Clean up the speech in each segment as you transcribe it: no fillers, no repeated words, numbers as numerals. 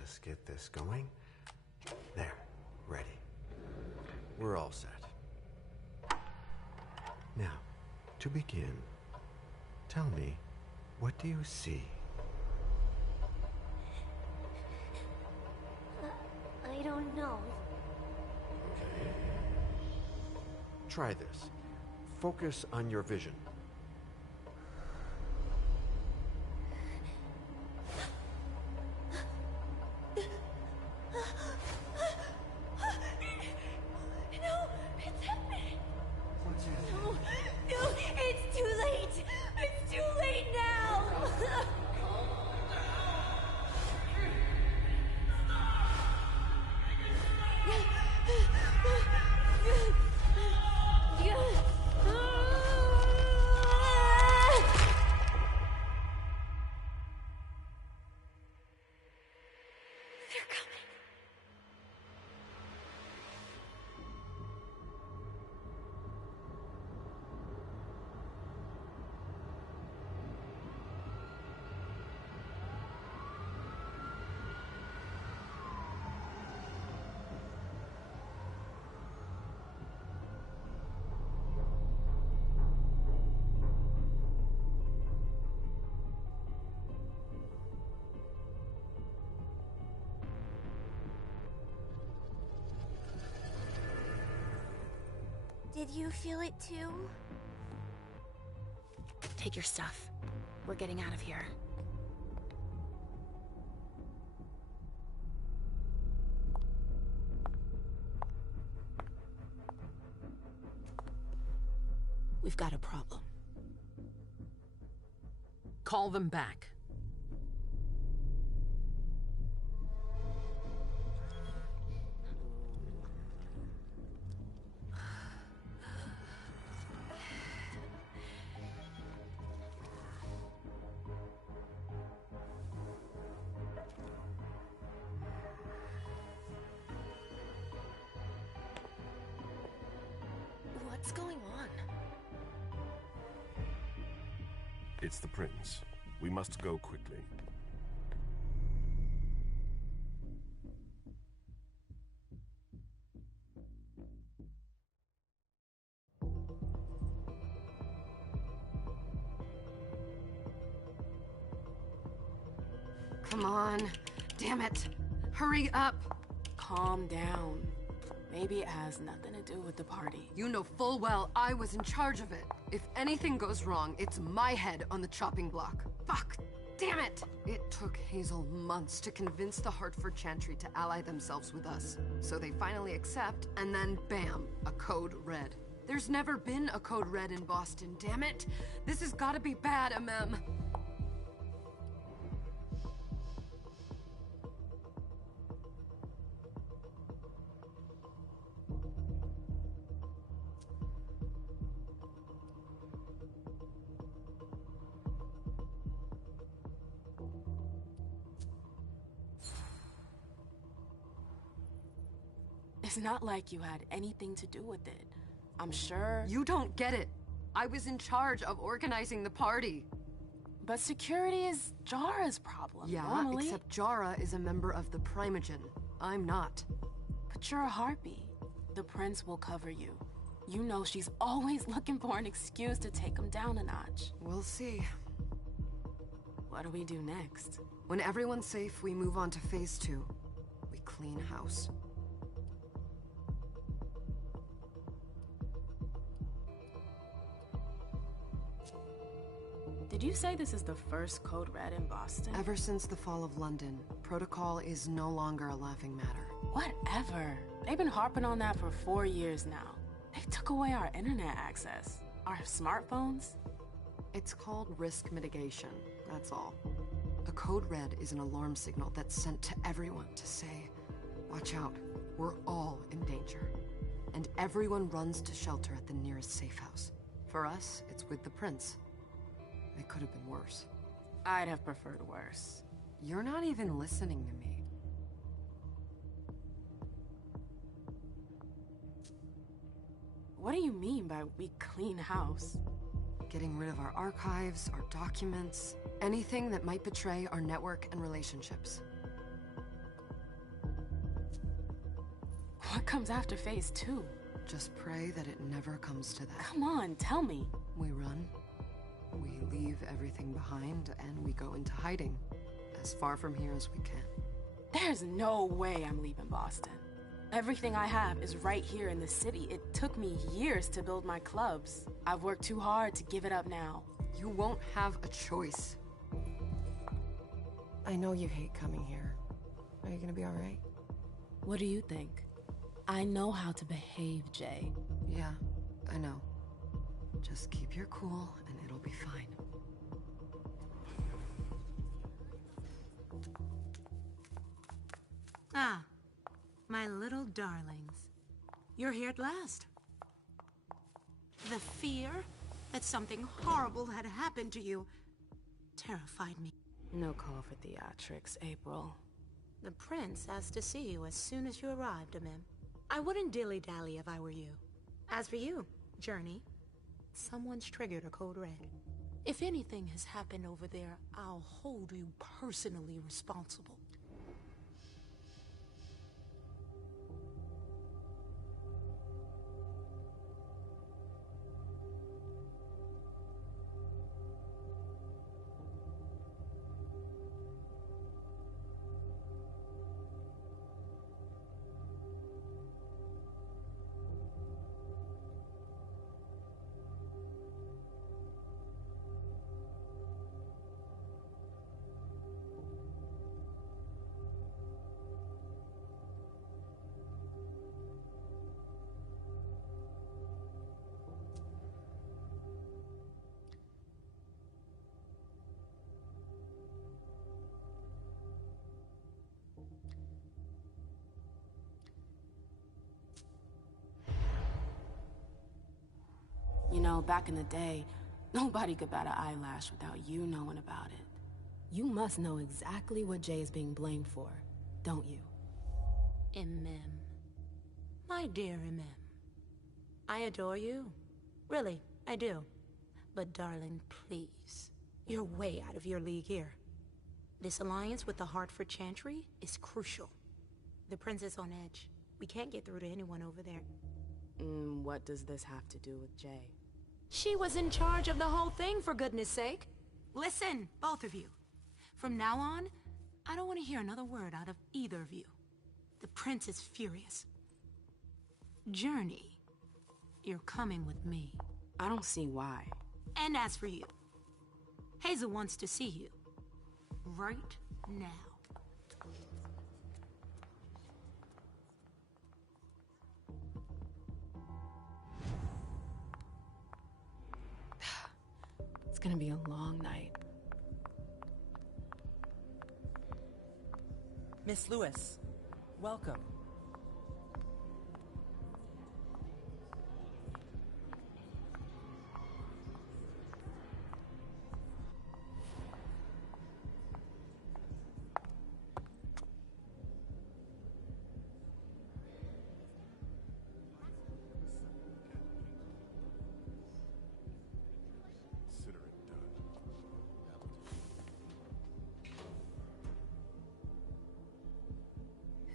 just get this going. There, ready. We're all set. Now, to begin, tell me, what do you see? I don't know. Okay. Try this. Focus on your vision. Did you feel it too? Take your stuff. We're getting out of here. We've got a problem. Call them back. What's going on? It's the Prince. We must go quickly. Come on. Damn it. Hurry up. Calm down. Maybe it has nothing to do with the party. You know full well I was in charge of it. If anything goes wrong, it's my head on the chopping block. Fuck! Damn it! It took Hazel months to convince the Hartford Chantry to ally themselves with us. So they finally accept, and then bam, a code red. There's never been a code red in Boston, damn it! This has gotta be bad, MM. It's not like you had anything to do with it. I'm sure... You don't get it. I was in charge of organizing the party. But security is Jara's problem, Yeah, normally. except Jara is a member of the Primogen. I'm not. But you're a harpy. The Prince will cover you. You know she's always looking for an excuse to take him down a notch. We'll see. What do we do next? When everyone's safe, we move on to phase 2. We clean house. Did you say this is the first Code Red in Boston? Ever since the fall of London, protocol is no longer a laughing matter. Whatever. They've been harping on that for 4 years now. They took away our internet access. Our smartphones. It's called risk mitigation, that's all. A code red is an alarm signal that's sent to everyone to say, watch out, we're all in danger. And everyone runs to shelter at the nearest safe house. For us, it's with the Prince. It could have been worse. I'd have preferred worse. You're not even listening to me. What do you mean by we clean house? Getting rid of our archives, our documents, anything that might betray our network and relationships. What comes after phase 2? Just pray that it never comes to that. Come on, tell me. We run, we leave everything behind, and we go into hiding. As far from here as we can. There's no way I'm leaving Boston. Everything I have is right here in the city. It took me years to build my clubs. I've worked too hard to give it up now. You won't have a choice. I know you hate coming here. Are you gonna be alright? What do you think? I know how to behave, Jay. Yeah, I know. Just keep your cool and it'll be fine. Ah, my little darlings. You're here at last. The fear that something horrible had happened to you terrified me. No call for theatrics, April. The prince asked to see you as soon as you arrived, Amim. I wouldn't dilly-dally if I were you. As for you, Journey, someone's triggered a code red. If anything has happened over there, I'll hold you personally responsible. You know, back in the day, nobody could bat an eyelash without you knowing about it. You must know exactly what Jay is being blamed for, don't you? Imem. My dear Imem. I adore you. Really, I do. But darling, please. You're way out of your league here. This alliance with the Hartford Chantry is crucial. The prince is on edge. We can't get through to anyone over there. What does this have to do with Jay? She was in charge of the whole thing, for goodness sake. Listen, both of you. From now on, I don't want to hear another word out of either of you. The prince is furious. Journey, you're coming with me. I don't see why. And as for you, Hazel wants to see you. Right now. It's gonna be a long night. Miss Lewis, welcome.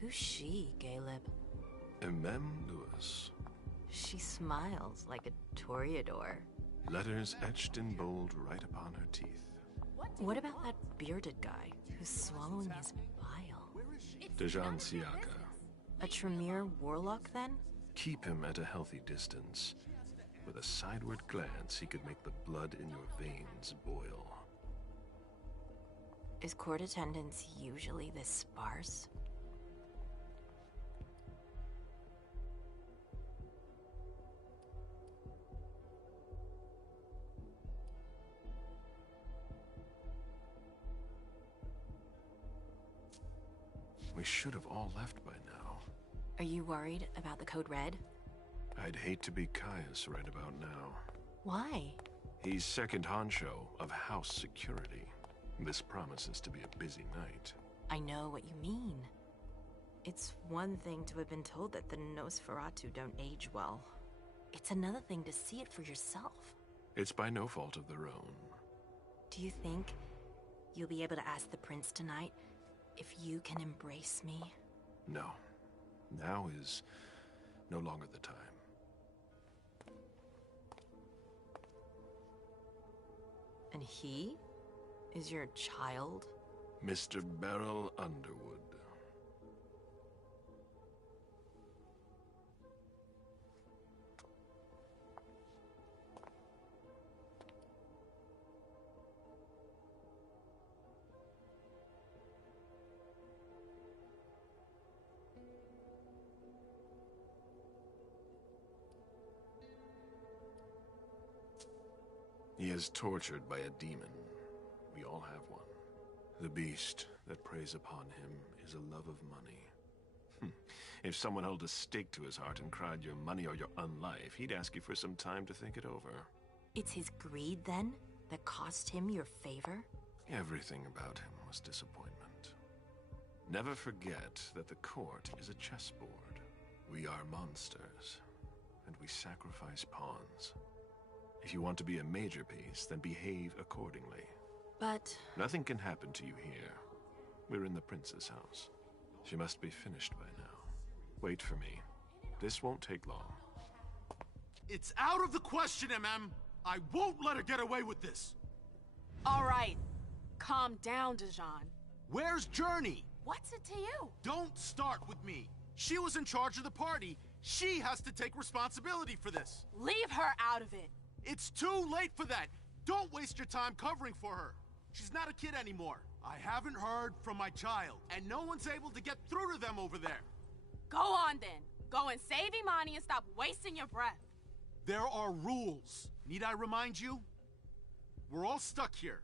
Who's she, Caleb? Imem Lewis. She smiles like a toreador. Letters etched in bold right upon her teeth. What about that bearded guy who's swallowing his bile? Dejan Siaka. A Tremere warlock, then? Keep him at a healthy distance. With a sideward glance, he could make the blood in your veins boil. Is court attendance usually this sparse? We should have all left by now. Are you worried about the Code Red? I'd hate to be Caius right about now. Why? He's second honcho of house security. This promises to be a busy night. I know what you mean. It's one thing to have been told that the Nosferatu don't age well. It's another thing to see it for yourself. It's by no fault of their own. Do you think you'll be able to ask the prince tonight if you can embrace me? No. Now is no longer the time. And he is your child? Mr. Beryl Underwood. He is tortured by a demon. We all have one. The beast that preys upon him is a love of money. If someone held a stake to his heart and cried your money or your unlife, he'd ask you for some time to think it over. It's his greed, then, that cost him your favor? Everything about him was disappointment. Never forget that the court is a chessboard. We are monsters, and we sacrifice pawns. If you want to be a major piece, then behave accordingly. But... Nothing can happen to you here. We're in the prince's house. She must be finished by now. Wait for me. This won't take long. It's out of the question, MM! I won't let her get away with this! All right. Calm down, Dijon. Where's Journey? What's it to you? Don't start with me. She was in charge of the party. She has to take responsibility for this. Leave her out of it. It's too late for that. Don't waste your time covering for her. She's not a kid anymore. I haven't heard from my child, and no one's able to get through to them over there. Go on, then. Go and save Imani and stop wasting your breath. There are rules. Need I remind you? We're all stuck here.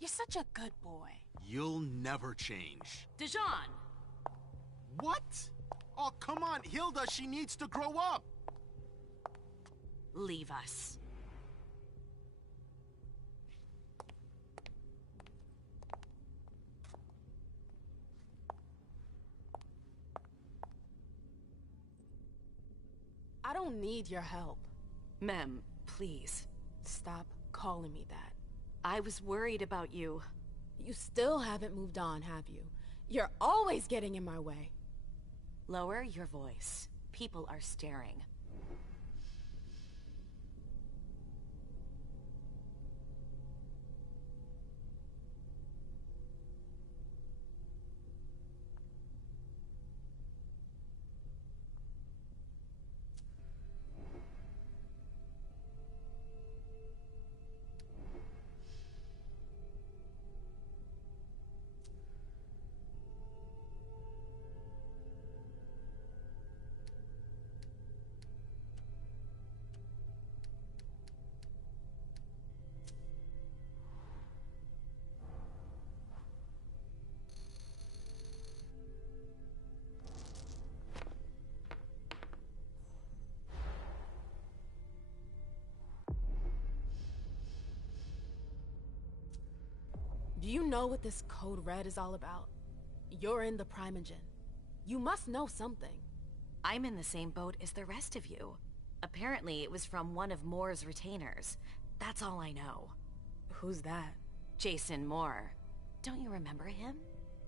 You're such a good boy. You'll never change. Dijon! What? Oh, come on, Hilda, she needs to grow up. Leave us. I don't need your help. Mem, please. Stop calling me that. I was worried about you. You still haven't moved on, have you? You're always getting in my way. Lower your voice. People are staring. Do you know what this Code Red is all about? You're in the Primogen. You must know something. I'm in the same boat as the rest of you. Apparently, it was from one of Moore's retainers. That's all I know. Who's that? Jason Moore. Don't you remember him?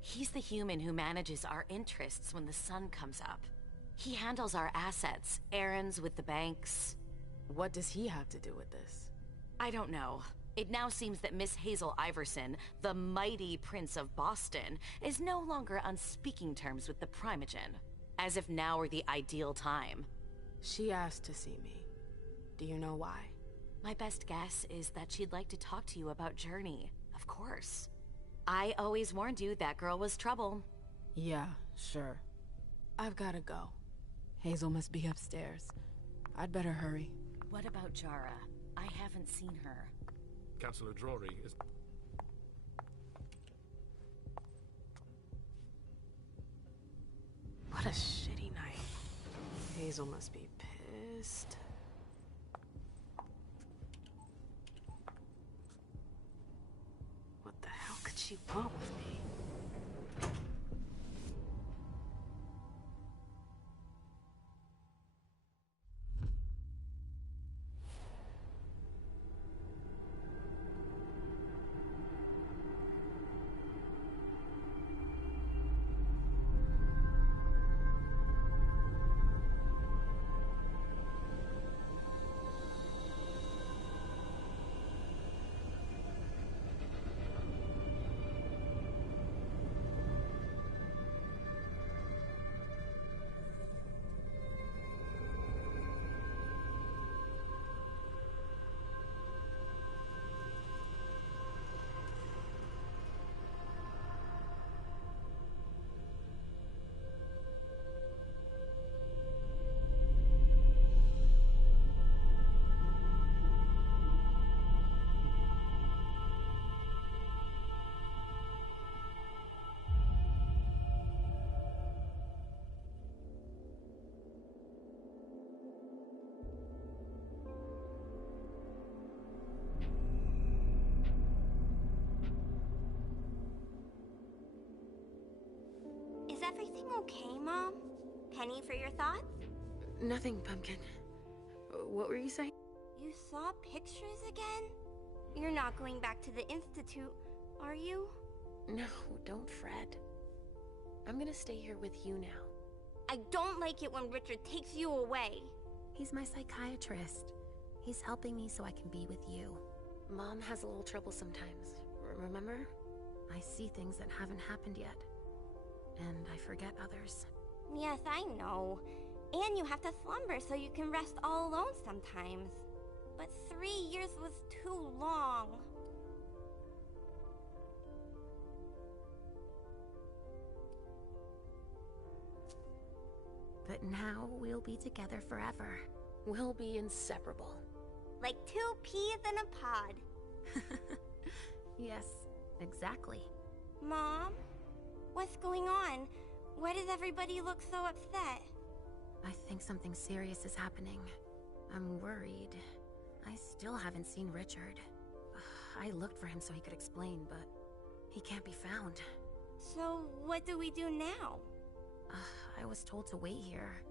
He's the human who manages our interests when the sun comes up. He handles our assets, errands with the banks. What does he have to do with this? I don't know. It now seems that Miss Hazel Iverson, the mighty Prince of Boston, is no longer on speaking terms with the Primogen. As if now were the ideal time. She asked to see me. Do you know why? My best guess is that she'd like to talk to you about Journey, of course. I always warned you that girl was trouble. Yeah, sure. I've gotta go. Hazel must be upstairs. I'd better hurry. What about Jara? I haven't seen her. Councillor Drury is... What a shitty night. Hazel must be pissed. What the hell could she want with me? everything okay, Mom? Penny for your thoughts? Nothing, Pumpkin. What were you saying? You saw pictures again? You're not going back to the Institute, are you? No, don't fret. I'm gonna stay here with you now. I don't like it when Richard takes you away. He's my psychiatrist. He's helping me so I can be with you. Mom has a little trouble sometimes, remember? I see things that haven't happened yet. And I forget others. Yes, I know. And you have to slumber so you can rest all alone sometimes. But 3 years was too long. But now we'll be together forever. We'll be inseparable. Like 2 peas in a pod. Yes, exactly. Mom? What's going on? Why does everybody look so upset? I think something serious is happening. I'm worried. I still haven't seen Richard. I looked for him so he could explain, but he can't be found. So, what do we do now? I was told to wait here,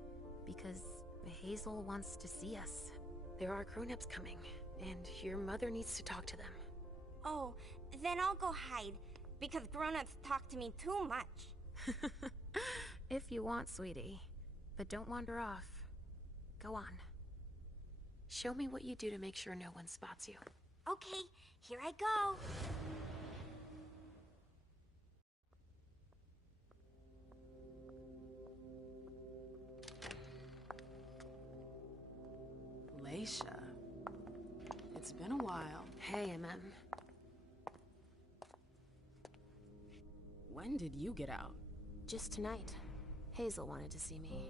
because Hazel wants to see us. There are grown-ups coming, and your mother needs to talk to them. Oh, then I'll go hide, because grown-ups talk to me too much. If you want, sweetie. But don't wander off. Go on. Show me what you do to make sure no one spots you. Okay, here I go. Leisha. It's been a while. Hey, MM. When did you get out? Just tonight. Hazel wanted to see me.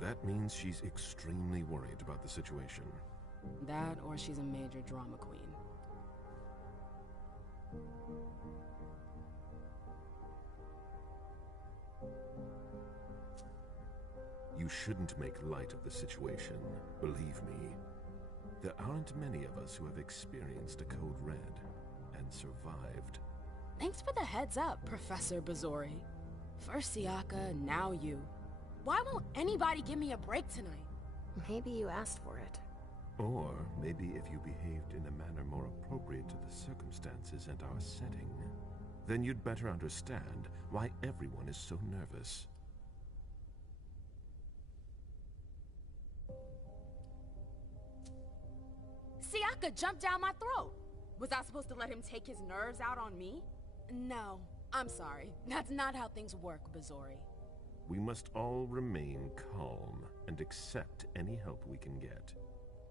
That means she's extremely worried about the situation. That, or she's a major drama queen. You shouldn't make light of the situation. Believe me, there aren't many of us who have experienced a Code Red and survived. Thanks for the heads up, Professor Bazori. First Siaka, now you. Why won't anybody give me a break tonight? Maybe you asked for it. Or maybe if you behaved in a manner more appropriate to the circumstances and our setting, then you'd better understand why everyone is so nervous. Siaka jumped down my throat. Was I supposed to let him take his nerves out on me? No, I'm sorry. That's not how things work, Bazori. We must all remain calm and accept any help we can get,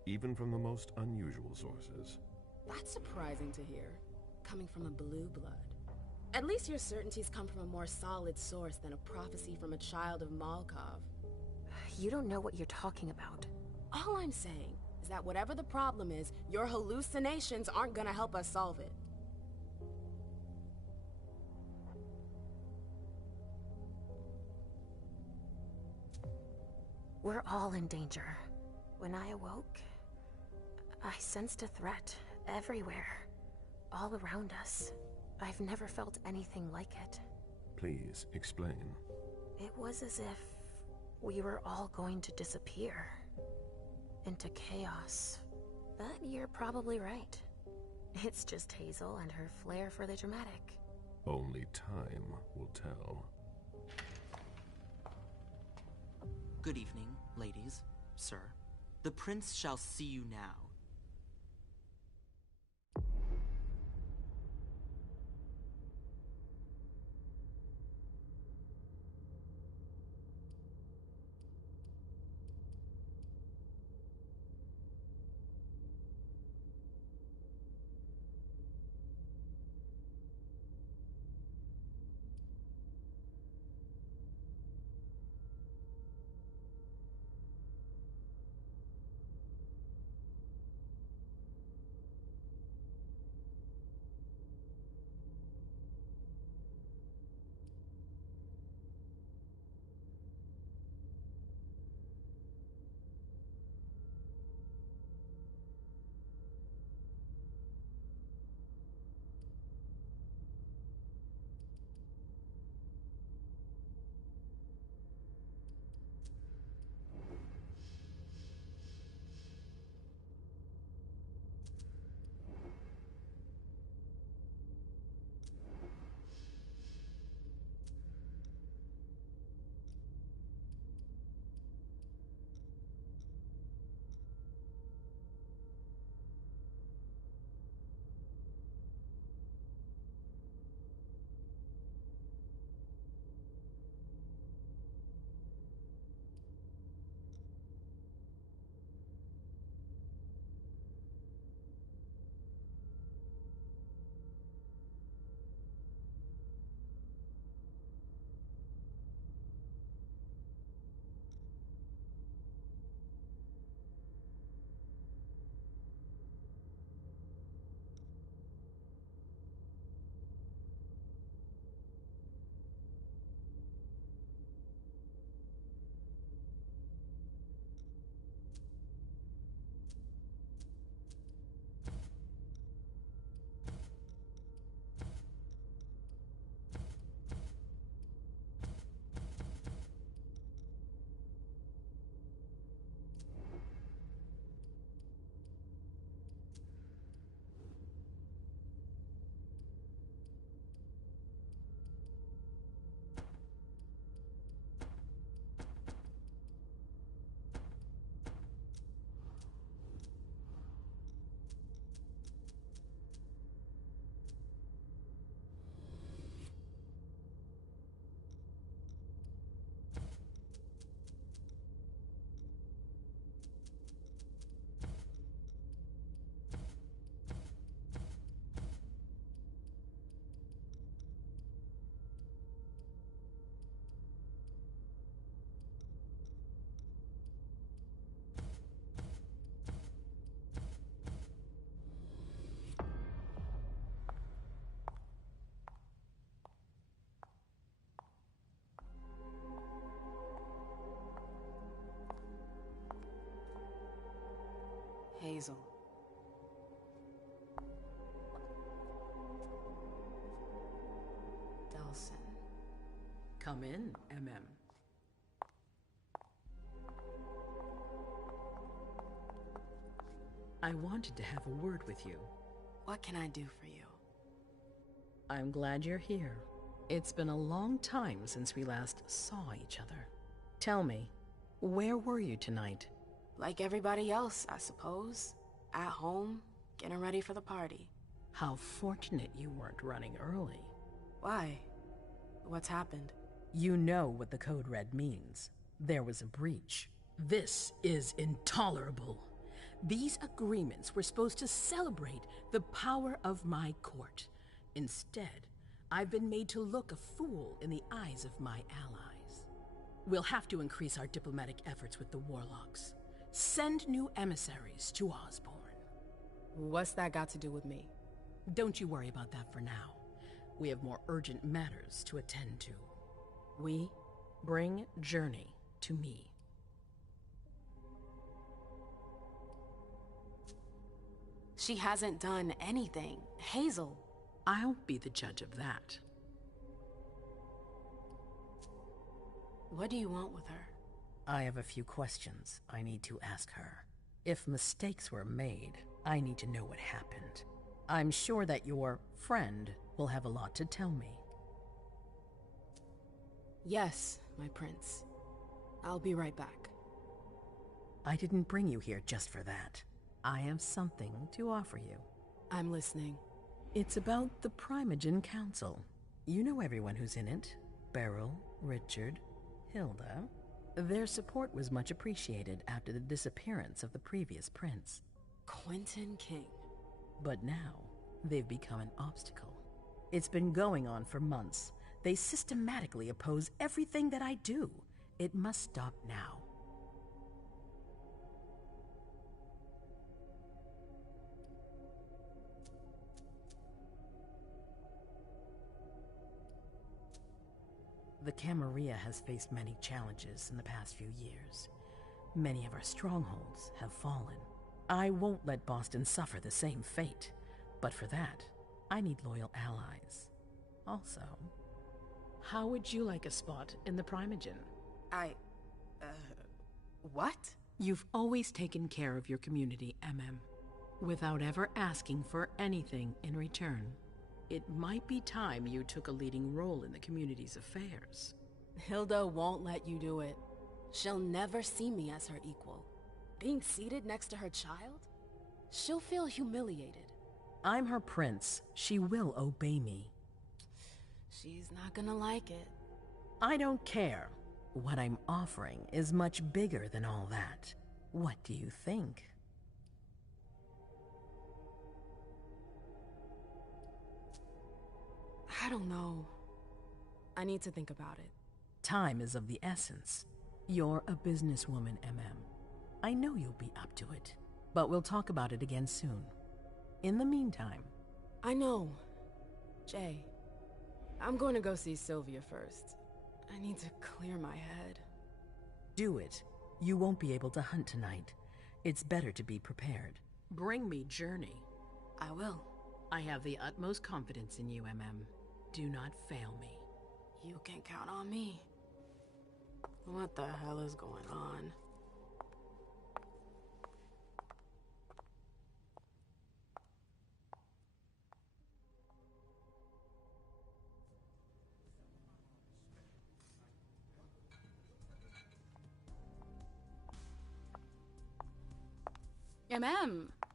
even from the most unusual sources. That's surprising to hear, coming from a blue blood. At least your certainties come from a more solid source than a prophecy from a child of Malkov. You don't know what you're talking about. All I'm saying is that whatever the problem is, your hallucinations aren't gonna help us solve it. We're all in danger. When I awoke, I sensed a threat everywhere, all around us. I've never felt anything like it. Please, explain. It was as if we were all going to disappear. Into chaos. But you're probably right. It's just Hazel and her flair for the dramatic. Only time will tell. Good evening, ladies, sir. The prince shall see you now. Hazel. Delsin. Come in, MM. I wanted to have a word with you. What can I do for you? I'm glad you're here. It's been a long time since we last saw each other. Tell me, where were you tonight? Like everybody else, I suppose. At home, getting ready for the party. How fortunate you weren't running early. Why? What's happened? You know what the Code Red means. There was a breach. This is intolerable. These agreements were supposed to celebrate the power of my court. Instead, I've been made to look a fool in the eyes of my allies. We'll have to increase our diplomatic efforts with the Warlocks. Send new emissaries to Osborn. What's that got to do with me? Don't you worry about that for now. We have more urgent matters to attend to. We? Bring Journey to me. She hasn't done anything. Hazel. I'll be the judge of that. What do you want with her? I have a few questions I need to ask her. If mistakes were made, I need to know what happened. I'm sure that your friend will have a lot to tell me. Yes, my prince. I'll be right back. I didn't bring you here just for that. I have something to offer you. I'm listening. It's about the Primogen Council. You know everyone who's in it. Beryl, Richard, Hilda. Their support was much appreciated after the disappearance of the previous prince. Quentin King. But now, they've become an obstacle. It's been going on for months. They systematically oppose everything that I do. It must stop now. The Camarilla has faced many challenges in the past few years. Many of our strongholds have fallen. I won't let Boston suffer the same fate, but for that, I need loyal allies. Also, how would you like a spot in the Primogen? What? You've always taken care of your community, MM, without ever asking for anything in return. It might be time you took a leading role in the community's affairs. Hilda won't let you do it. She'll never see me as her equal. Being seated next to her child? She'll feel humiliated. I'm her prince. She will obey me. She's not gonna like it. I don't care. What I'm offering is much bigger than all that. What do you think? I don't know. I need to think about it. Time is of the essence. You're a businesswoman, MM. I know you'll be up to it, but we'll talk about it again soon. In the meantime... I know. Jay, I'm going to go see Sylvia first. I need to clear my head. Do it. You won't be able to hunt tonight. It's better to be prepared. Bring me Journey. I will. I have the utmost confidence in you, MM. Do not fail me. You can count on me. What the hell is going on?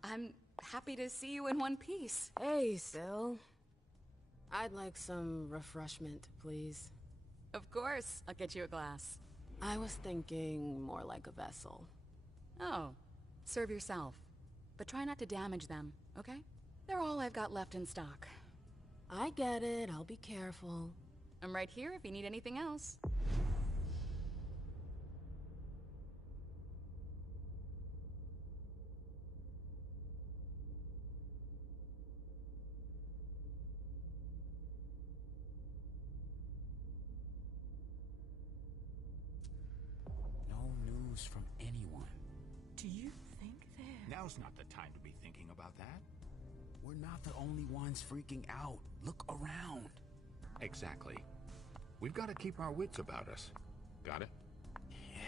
I'm happy to see you in one piece. Hey, Syl. I'd like some refreshment, please. Of course, I'll get you a glass. I was thinking more like a vessel. Oh, serve yourself. But try not to damage them, okay? They're all I've got left in stock. I get it, I'll be careful. I'm right here if you need anything else. From anyone. Do you think there. Now's not the time to be thinking about that. We're not the only ones freaking out. Look around. Exactly. We've got to keep our wits about us. Got it? Yeah.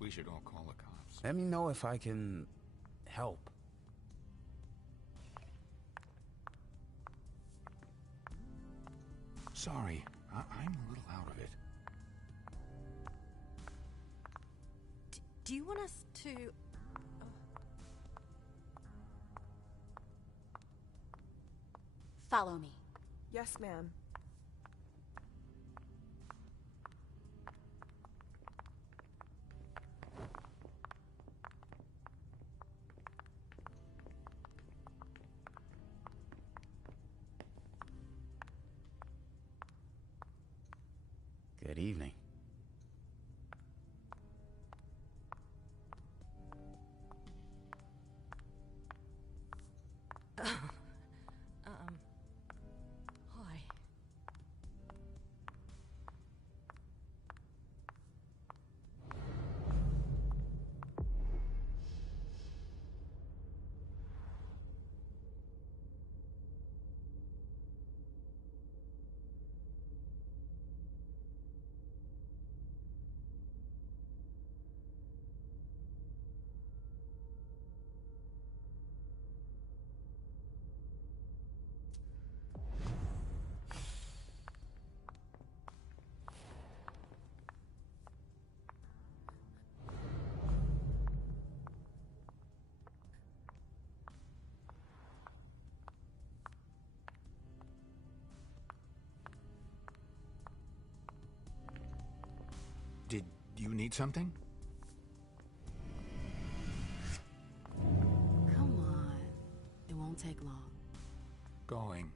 We should all call the cops. Let me know if I can help. Sorry, I'm a little out of it. Do you want us to... Follow me. Yes, ma'am. Good evening. Hi. Did you need something? Come on. It won't take long. Going.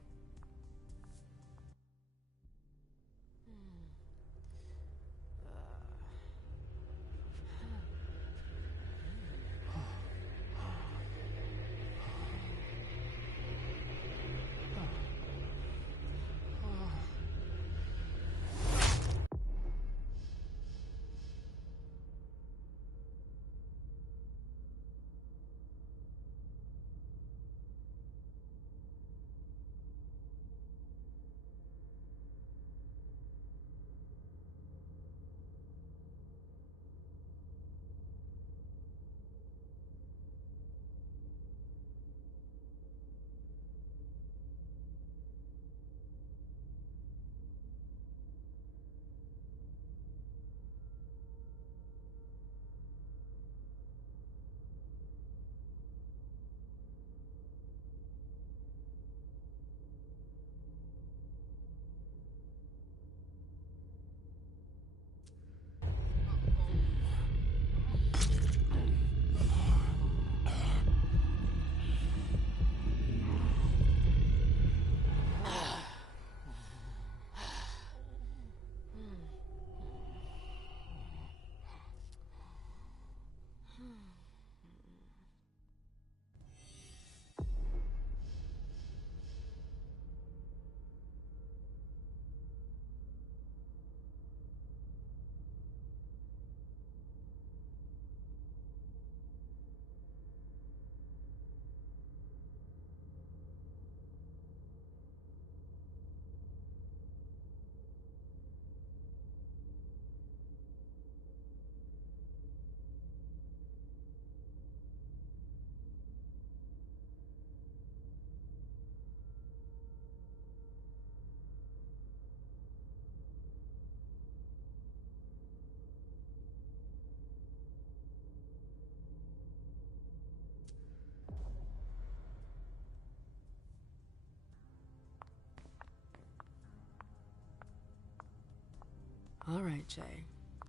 All right, Jay.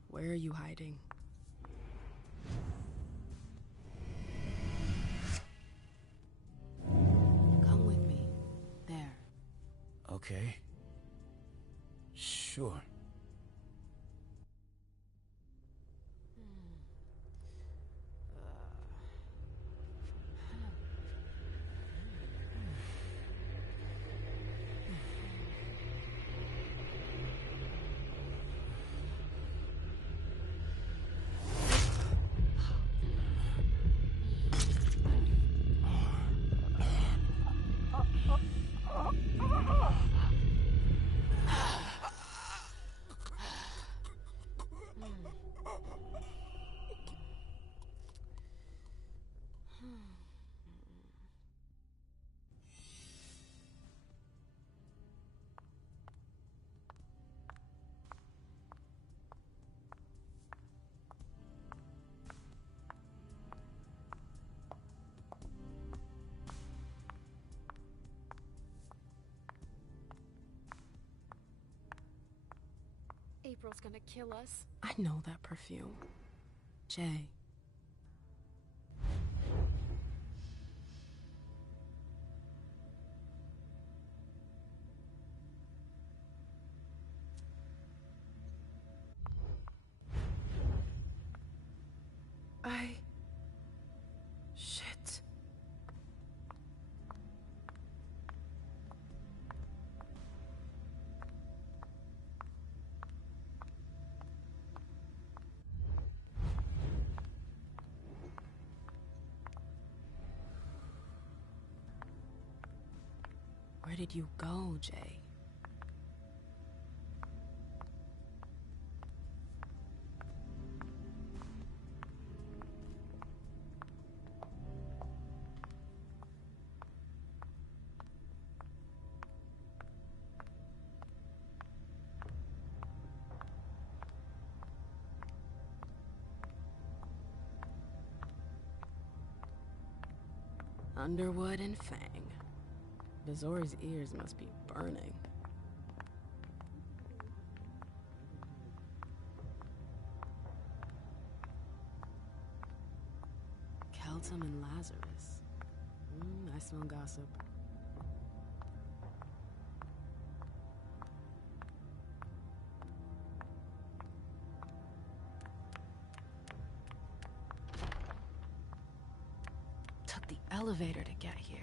Where are you hiding? Come with me. There. Okay. Sure. April's gonna kill us. I know that perfume. Jay. Shit. Where did you go, Jay? Underwood and Fang. Bazori's ears must be burning. Keltum and Lazarus. I smell gossip. Took the elevator to get here.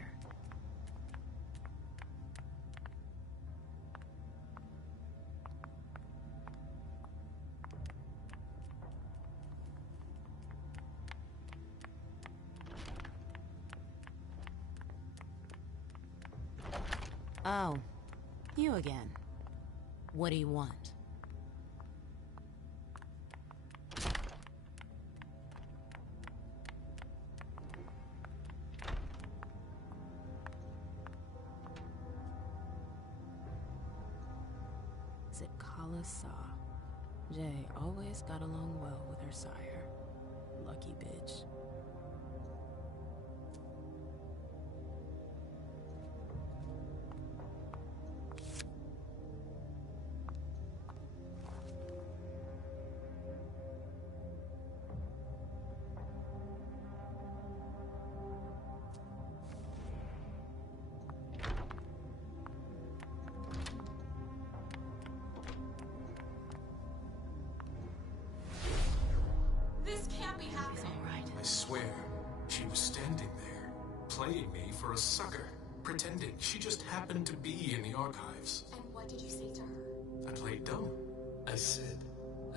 Oh, you again. What do you want? Is it Kala Sa? Jay always got along well with her sire. Lucky bitch. This can't be happening. I swear, she was standing there, playing me for a sucker, pretending she just happened to be in the archives. And what did you say to her? I played dumb. I said,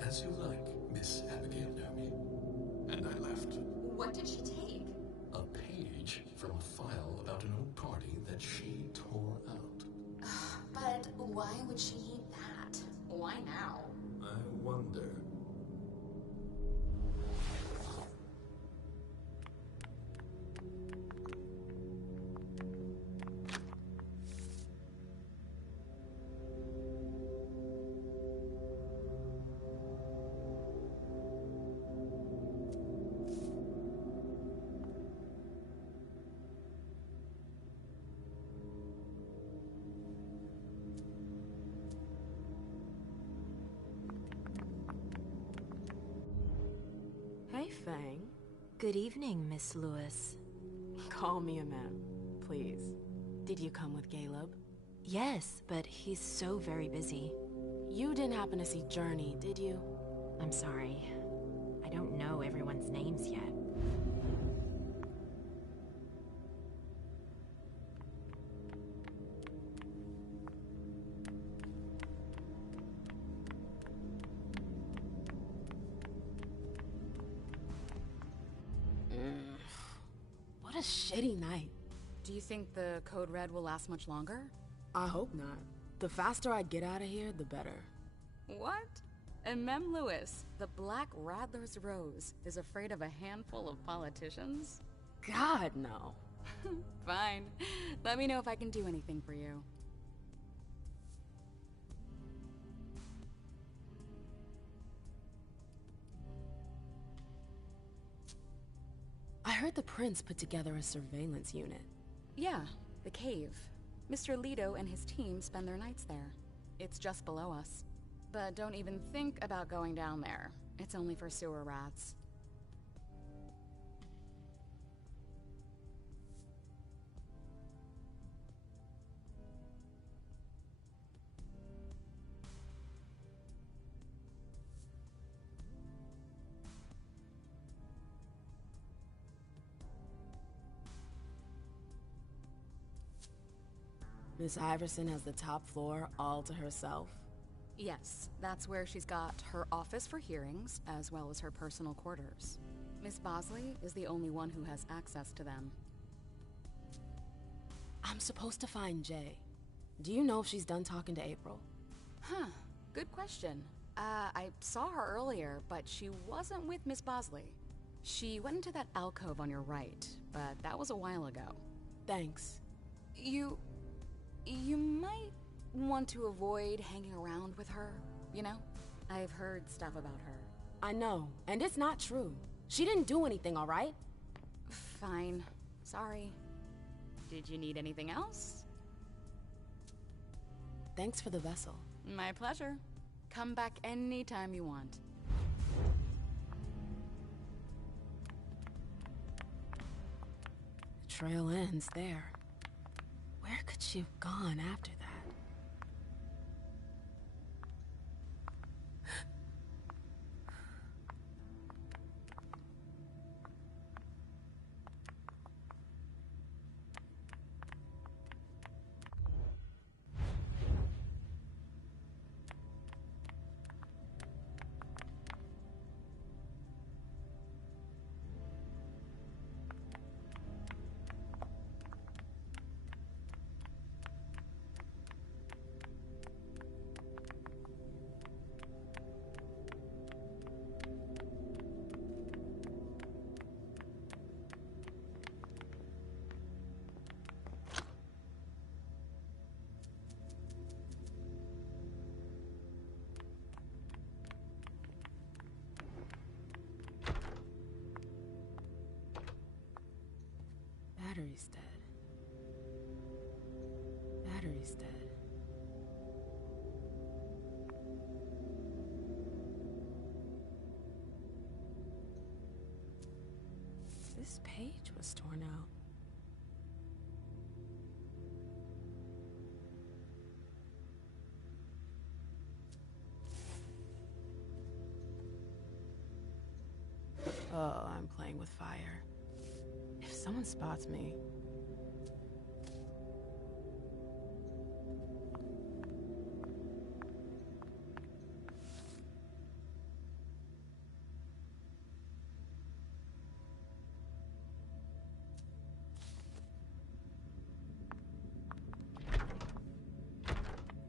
"As you like, Miss Abigail Naomi." And I left. What did she take? A page from a file about an old party that she tore out. But why would she need that? Why now? I wonder. Hey, Fang. Good evening, Miss Lewis. Call me a ma'am, please. Did you come with Caleb? Yes, but he's so very busy. You didn't happen to see Journey, did you? I'm sorry. I don't know everyone's names yet. What a shitty night. Do you think the Code Red will last much longer? I hope not. The faster I get out of here, the better. What? And Mem Lewis, the Black Rattler's Rose, is afraid of a handful of politicians? God, no. Fine. Let me know if I can do anything for you. I heard the Prince put together a surveillance unit. Yeah, the cave. Mr. Leto and his team spend their nights there. It's just below us. but don't even think about going down there. It's only for sewer rats. Miss Iverson has the top floor all to herself? Yes, that's where she's got her office for hearings, as well as her personal quarters. Miss Bosley is the only one who has access to them. I'm supposed to find Jay. Do you know if she's done talking to April? Huh, good question. I saw her earlier, but she wasn't with Miss Bosley. She went into that alcove on your right, but that was a while ago. Thanks. You might want to avoid hanging around with her, you know? I've heard stuff about her. I know, and it's not true. She didn't do anything, all right? Fine. Sorry. Did you need anything else? Thanks for the vessel. My pleasure. Come back anytime you want. The trail ends there. Where could she have gone after that? Battery's dead. Battery's dead. This page was torn out. Oh, I'm playing with fire. If someone spots me...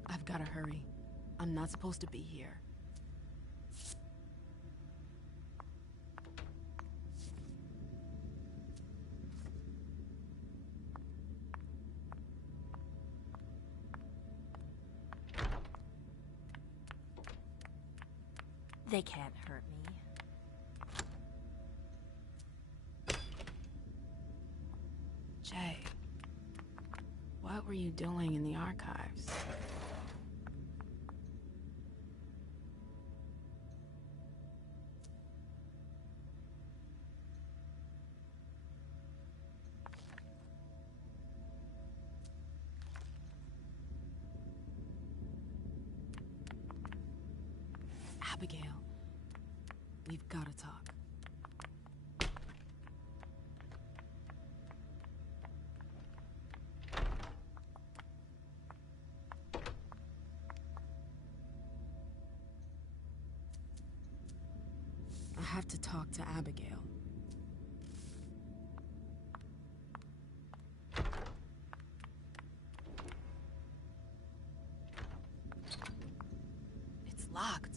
I've gotta hurry. I'm not supposed to be here. They can't hurt me. Jay, what were you doing in the archives? Abigail, we've got to talk. I have to talk to Abigail. It's locked.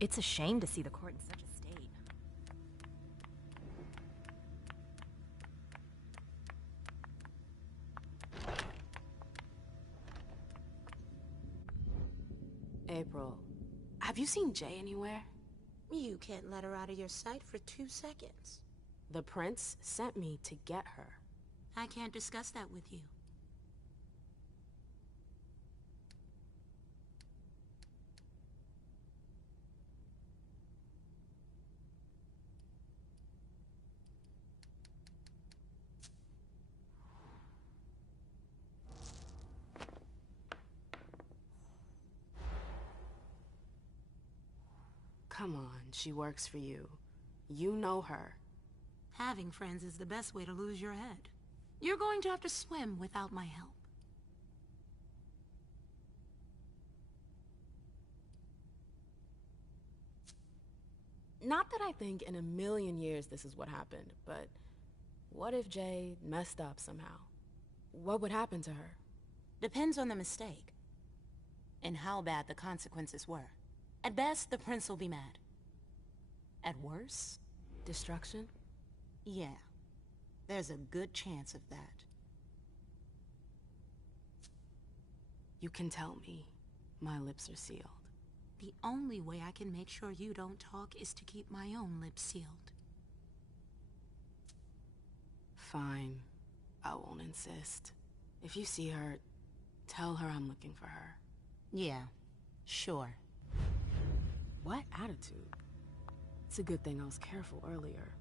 It's a shame to see the court in such a state. April, have you seen Jay anywhere? You can't let her out of your sight for 2 seconds. The prince sent me to get her. I can't discuss that with you. Come on, she works for you. You know her. Having friends is the best way to lose your head. You're going to have to swim without my help. Not that I think in a million years this is what happened, but what if Jay messed up somehow? What would happen to her? Depends on the mistake. And how bad the consequences were. At best, the prince will be mad. At worst... Destruction? Yeah. There's a good chance of that. You can tell me. My lips are sealed. The only way I can make sure you don't talk is to keep my own lips sealed. Fine. I won't insist. If you see her, tell her I'm looking for her. Yeah, sure. What attitude? It's a good thing I was careful earlier.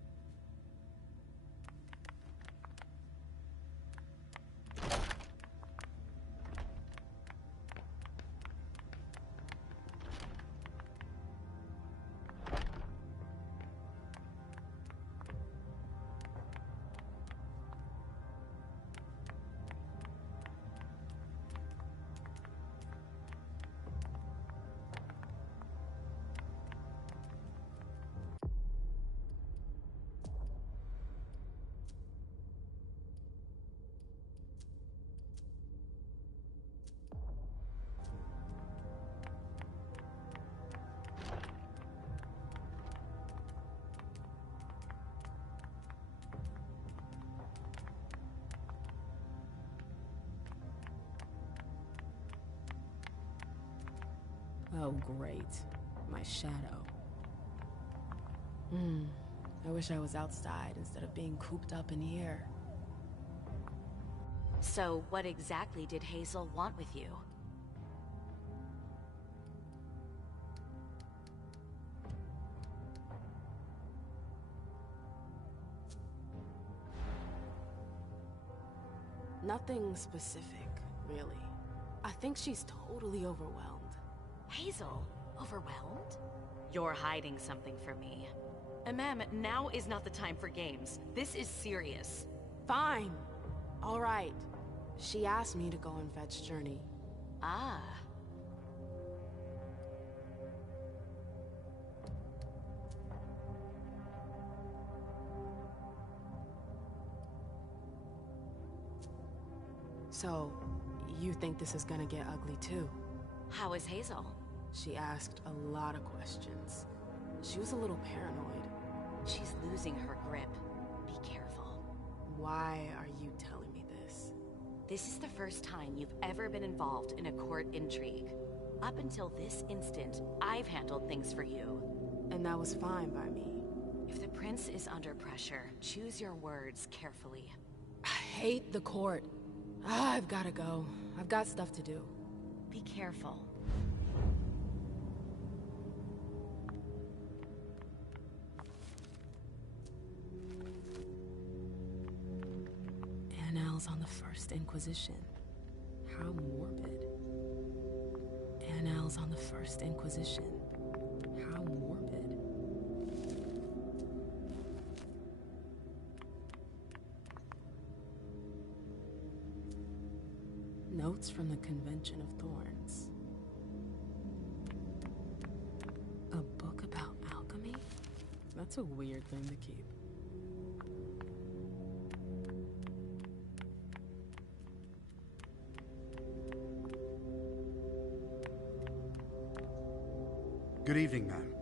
Oh, great. My shadow. I wish I was outside instead of being cooped up in here. So, what exactly did Hazel want with you? Nothing specific, really. I think she's totally overwhelmed. Hazel? Overwhelmed? You're hiding something from me. Ma'am, now is not the time for games. This is serious. Fine. All right. She asked me to go and fetch Journey. Ah. So, you think this is gonna get ugly too? How is Hazel? She asked a lot of questions. She was a little paranoid. She's losing her grip. Be careful. Why are you telling me this? This is the first time you've ever been involved in a court intrigue. Up until this instant, I've handled things for you. And that was fine by me. If the prince is under pressure, choose your words carefully. I hate the court. I've gotta go. I've got stuff to do. Be careful. Annals on the First Inquisition. How morbid. Annals on the First Inquisition. How morbid. Notes from the Convention of Thorns. A book about alchemy? That's a weird thing to keep. Good evening, ma'am.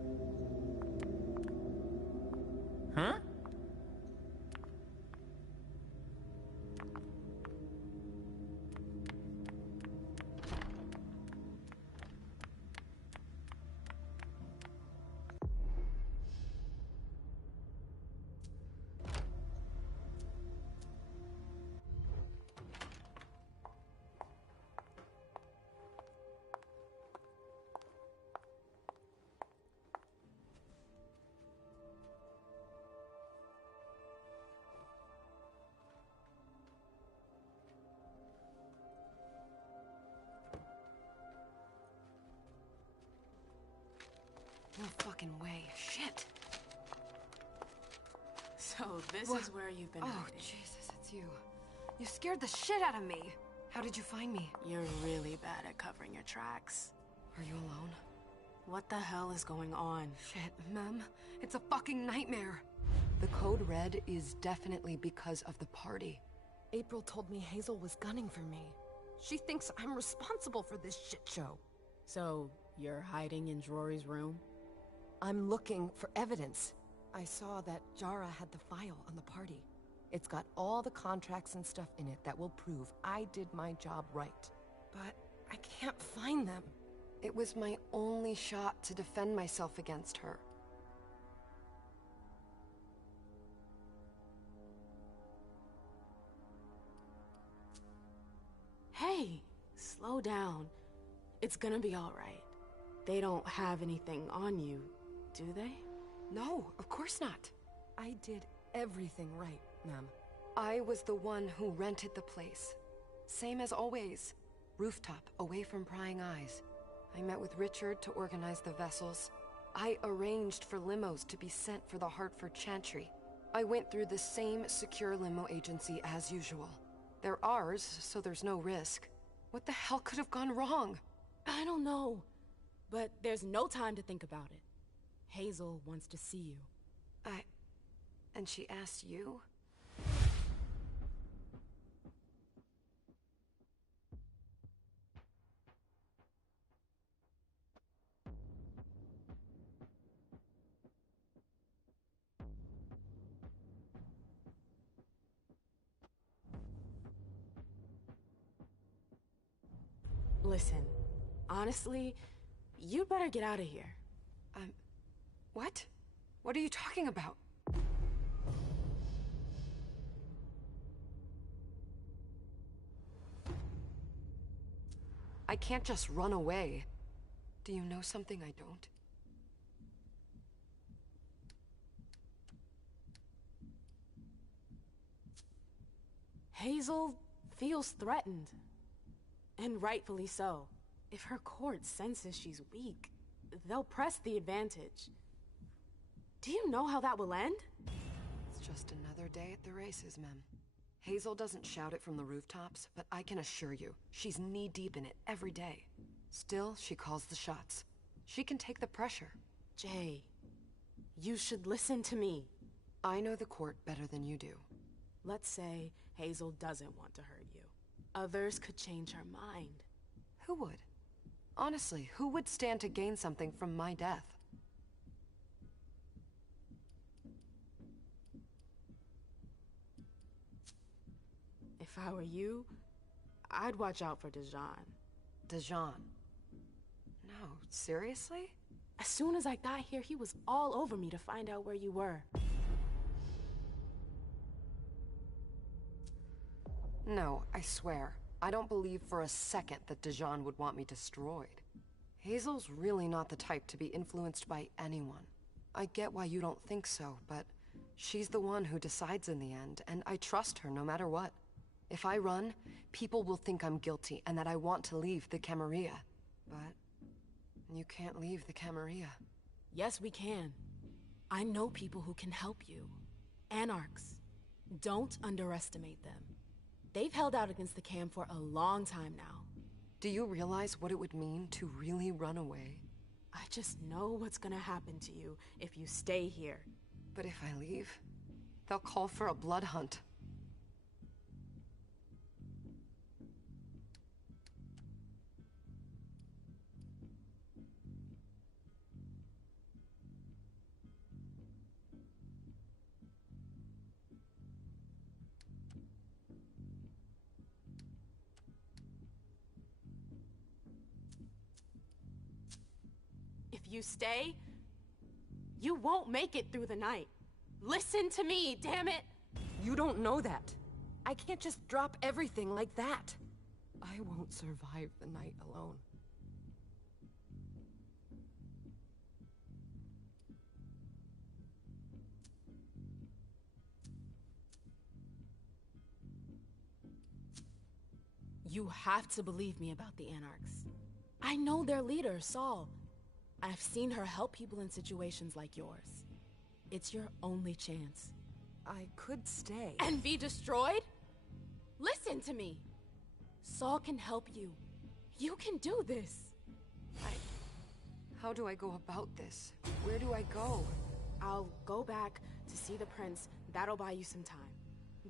Huh? No fucking way. Shit. So this What? is where you've been Oh, hiding. Jesus, it's you. You scared the shit out of me. How did you find me? You're really bad at covering your tracks. Are you alone? What the hell is going on? Shit, Mem. It's a fucking nightmare. The code red is definitely because of the party. April told me Hazel was gunning for me. She thinks I'm responsible for this shit show. So, you're hiding in Drury's room? I'm looking for evidence. I saw that Jara had the file on the party. It's got all the contracts and stuff in it that will prove I did my job right. But I can't find them. It was my only shot to defend myself against her. Hey, slow down. It's gonna be all right. They don't have anything on you, do they? No, of course not. I did everything right, Ma'am. I was the one who rented the place. Same as always. Rooftop, away from prying eyes. I met with Richard to organize the vessels. I arranged for limos to be sent for the Hartford Chantry. I went through the same secure limo agency as usual. They're ours, so there's no risk. What the hell could have gone wrong? I don't know. But there's no time to think about it. Hazel wants to see you. And she asked you? Listen, honestly, you'd better get out of here. What? What are you talking about? I can't just run away. Do you know something I don't? Hazel feels threatened. And rightfully so. If her court senses she's weak, they'll press the advantage. Do you know how that will end? It's just another day at the races, Mem. Hazel doesn't shout it from the rooftops, but I can assure you, she's knee-deep in it every day. Still, she calls the shots. She can take the pressure. Jay, you should listen to me. I know the court better than you do. Let's say Hazel doesn't want to hurt you. Others could change her mind. Who would? Honestly, who would stand to gain something from my death? If I were you, I'd watch out for Dejan. Dejan? No, seriously? As soon as I got here, he was all over me to find out where you were. No, I swear. I don't believe for a second that Dejan would want me destroyed. Hazel's really not the type to be influenced by anyone. I get why you don't think so, but she's the one who decides in the end, and I trust her no matter what. If I run, people will think I'm guilty and that I want to leave the Camarilla. But you can't leave the Camarilla. Yes, we can. I know people who can help you. Anarchs. Don't underestimate them. They've held out against the Cam for a long time now. Do you realize what it would mean to really run away? I just know what's gonna happen to you if you stay here. But if I leave, they'll call for a blood hunt. If you stay, you won't make it through the night. Listen to me, damn it! You don't know that. I can't just drop everything like that. I won't survive the night alone. You have to believe me about the Anarchs. I know their leader, Saul. I've seen her help people in situations like yours. It's your only chance. I could stay. And be destroyed? Listen to me. Saul can help you. You can do this. How do I go about this? Where do I go? I'll go back to see the prince. That'll buy you some time.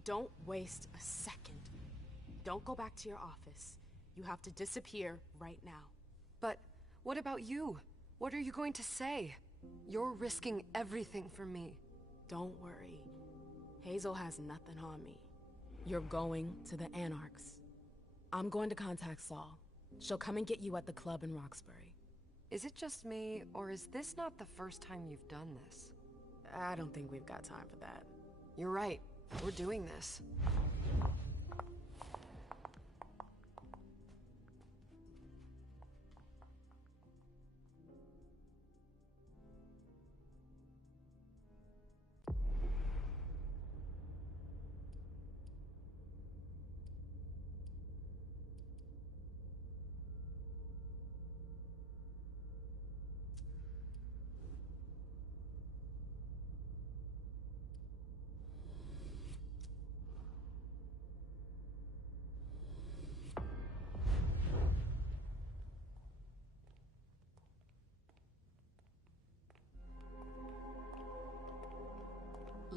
Don't waste a second. Don't go back to your office. You have to disappear right now. But what about you? What are you going to say? You're risking everything for me. Don't worry. Hazel has nothing on me. You're going to the Anarchs. I'm going to contact Saul. She'll come and get you at the club in Roxbury. Is it just me, or is this not the first time you've done this? I don't think we've got time for that. You're right. We're doing this.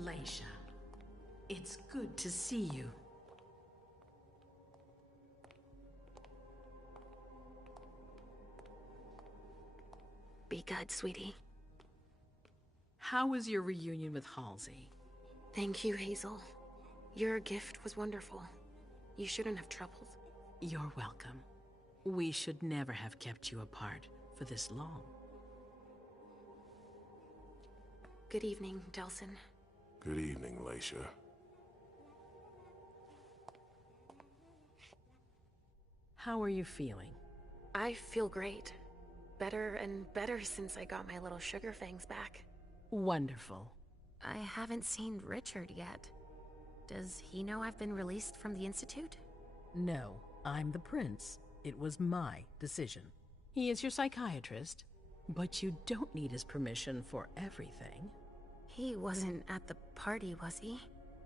Leisha, it's good to see you. Be good, sweetie. How was your reunion with Halsey? Thank you, Hazel. Your gift was wonderful. You shouldn't have troubled. You're welcome. We should never have kept you apart for this long. Good evening, Delsin. Good evening, Leisha. How are you feeling? I feel great. Better and better since I got my little sugar fangs back. Wonderful. I haven't seen Richard yet. Does he know I've been released from the Institute? No, I'm the prince. It was my decision. He is your psychiatrist, but you don't need his permission for everything. He wasn't at the party, was he?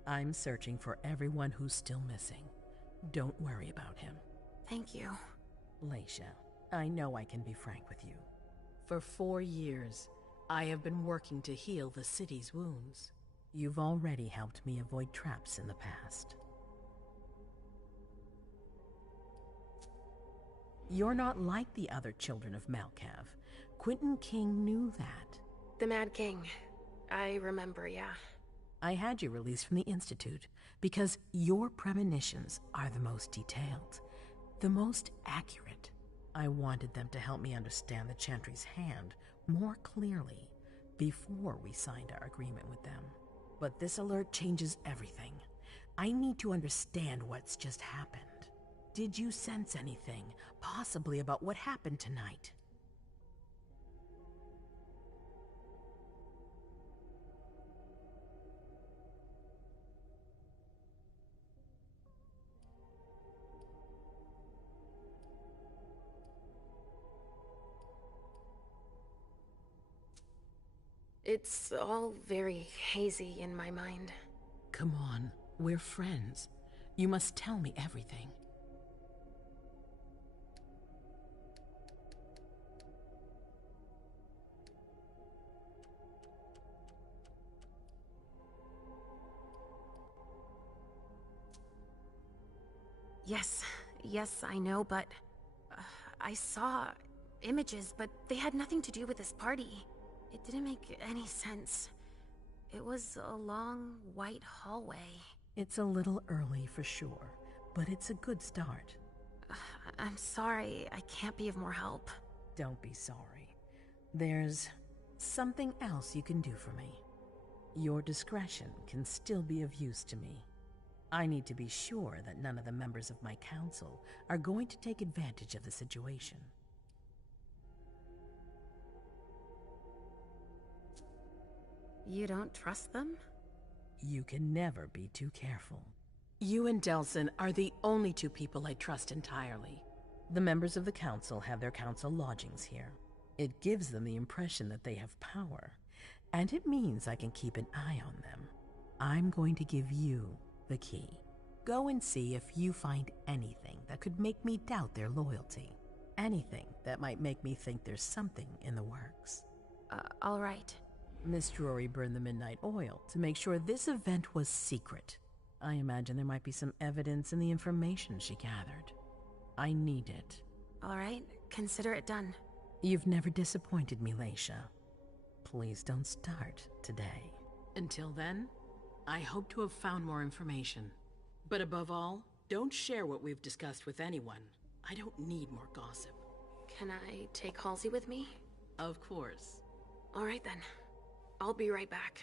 I'm searching for everyone who's still missing. Don't worry about him. Thank you. Leisha, I know I can be frank with you. For 4 years, I have been working to heal the city's wounds. You've already helped me avoid traps in the past. You're not like the other children of Malkav. Quentin King knew that. The Mad King. I remember, yeah. I had you released from the Institute because your premonitions are the most detailed, the most accurate. I wanted them to help me understand the Chantry's hand more clearly before we signed our agreement with them. But this alert changes everything. I need to understand what's just happened. Did you sense anything, possibly about what happened tonight? It's all very hazy in my mind. Come on, we're friends. You must tell me everything. Yes, I know, but I saw images, but they had nothing to do with this party. It didn't make any sense. It was a long, white hallway. It's a little early for sure, but it's a good start. I'm sorry, I can't be of more help. Don't be sorry. There's something else you can do for me. Your discretion can still be of use to me. I need to be sure that none of the members of my council are going to take advantage of the situation. You don't trust them? You can never be too careful. You and Delsin are the only two people I trust entirely. The members of the council have their council lodgings here. It gives them the impression that they have power, and it means I can keep an eye on them. I'm going to give you the key. Go and see if you find anything that could make me doubt their loyalty. Anything that might make me think there's something in the works. All right. Miss Drury burned the midnight oil to make sure this event was secret. I imagine there might be some evidence in the information she gathered. I need it. All right, consider it done. You've never disappointed me, Leisha. Please don't start today. Until then, I hope to have found more information. But above all, don't share what we've discussed with anyone. I don't need more gossip. Can I take Halsey with me? Of course. All right then. I'll be right back.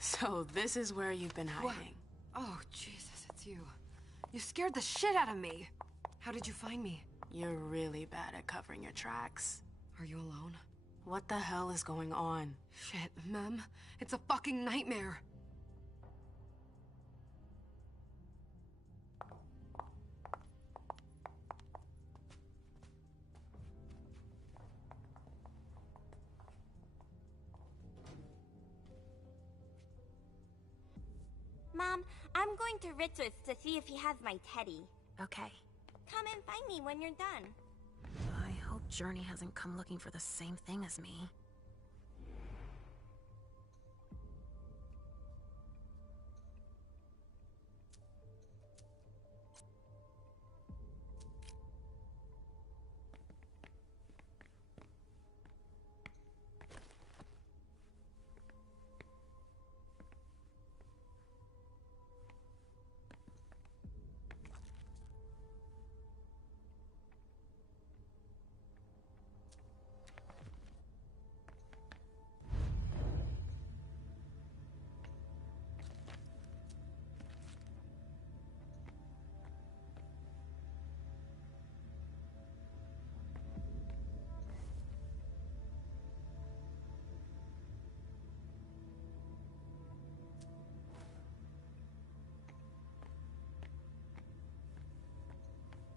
So this is where you've been hiding. What? Oh, Jesus, it's you. You scared the shit out of me. How did you find me? You're really bad at covering your tracks. Are you alone? What the hell is going on? Shit, Mem. It's a fucking nightmare. Mom, I'm going to Richard's to see if he has my teddy. Okay. Come and find me when you're done. I hope Journey hasn't come looking for the same thing as me.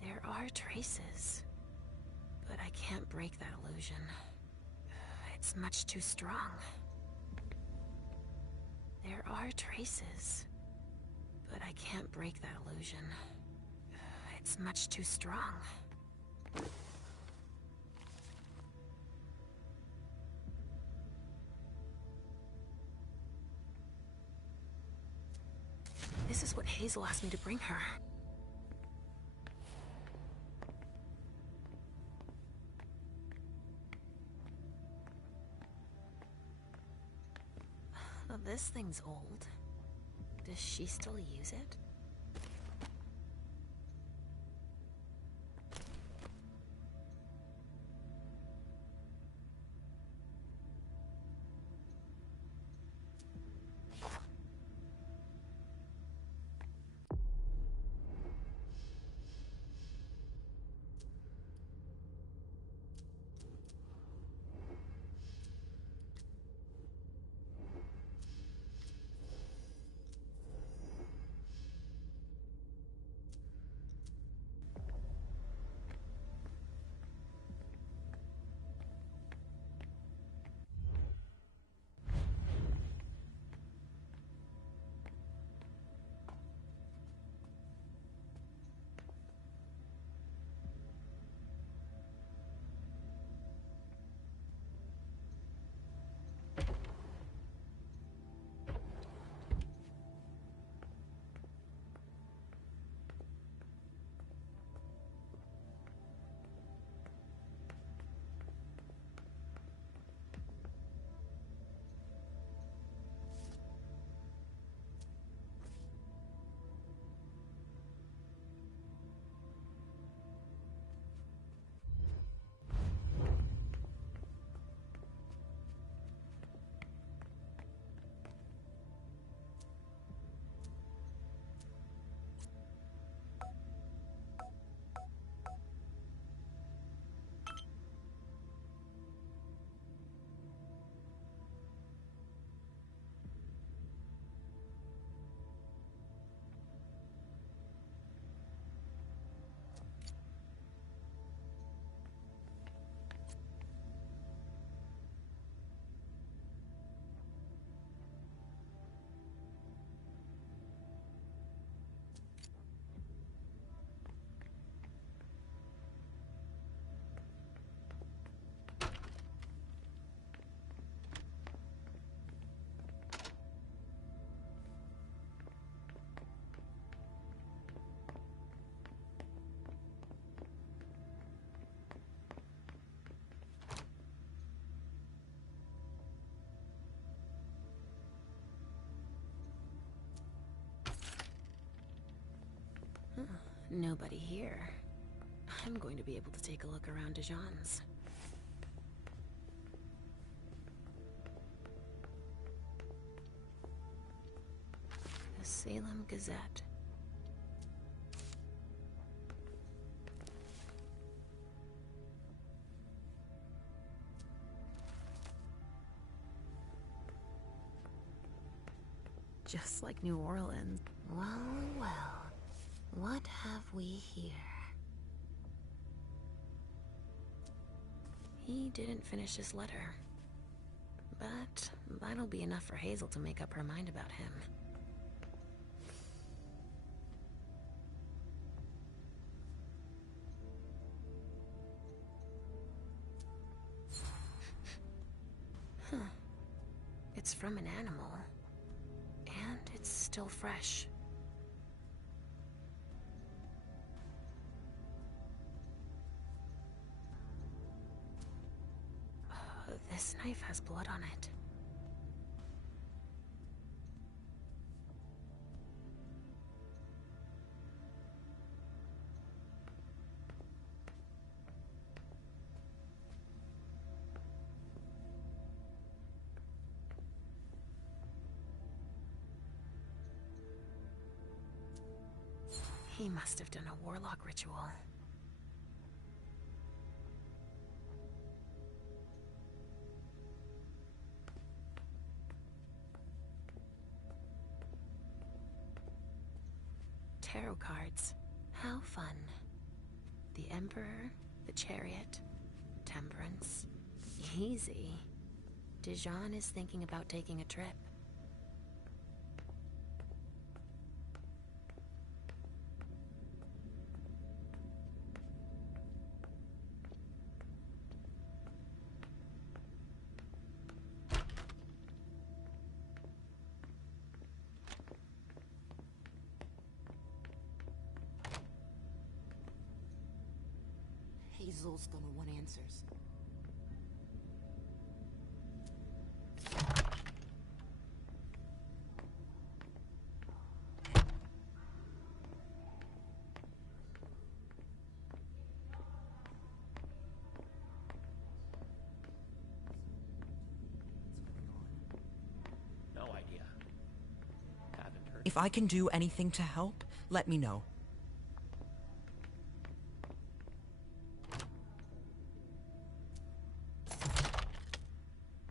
There are traces, but I can't break that illusion. It's much too strong. There are traces, but I can't break that illusion. It's much too strong. This is what Hazel asked me to bring her. This thing's old. Does she still use it? Nobody here. I'm going to be able to take a look around Dijon's. The Salem Gazette. Just like New Orleans. Well, well. What have we here? He didn't finish his letter. But that'll be enough for Hazel to make up her mind about him. Huh. It's from an animal. And it's still fresh. This knife has blood on it. He must have done a warlock ritual. Tarot cards. How fun. The Emperor, the Chariot, Temperance. Easy. Dijon is thinking about taking a trip. Hazel's gonna want answers. No idea. Haven't heard. If I can do anything to help, let me know.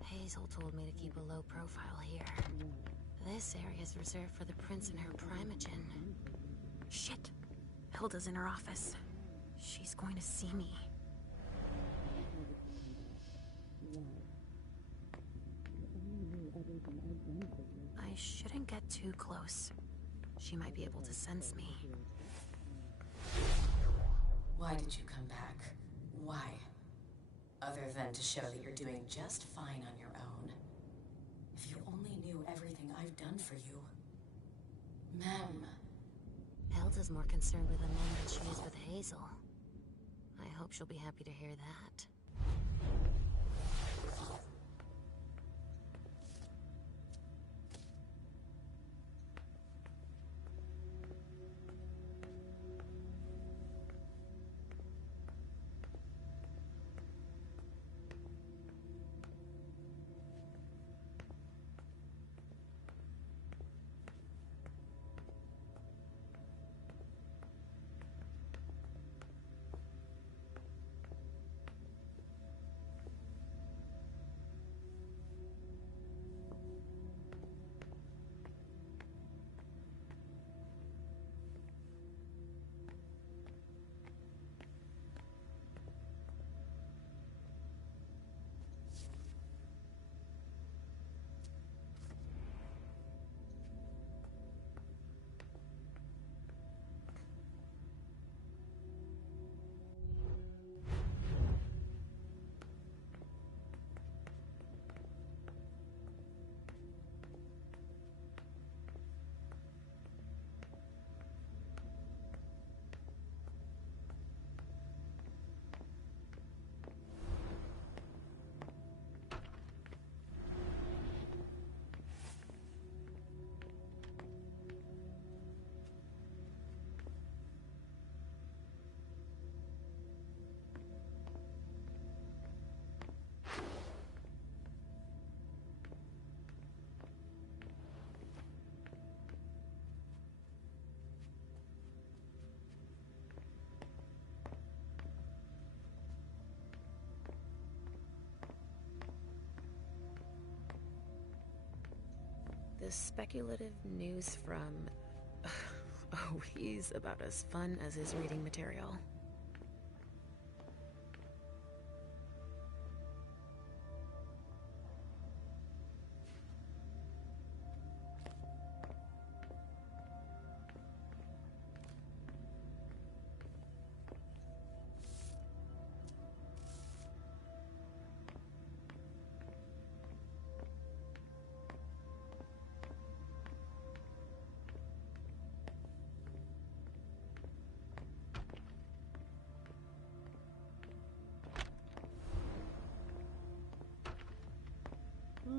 Hazel told me to keep a low profile here. This area is reserved for the prince and her primogen. Shit. Hilda's in her office. She's going to see me. I shouldn't get too close. She might be able to sense me. Why did you come back? Why? Other than to show that you're doing just fine on your own. If you only knew everything I've done for you. Ma'am. Hilda's more concerned with the men than she is with Hazel. I hope she'll be happy to hear that. The speculative news from... Oh, he's about as fun as his reading material.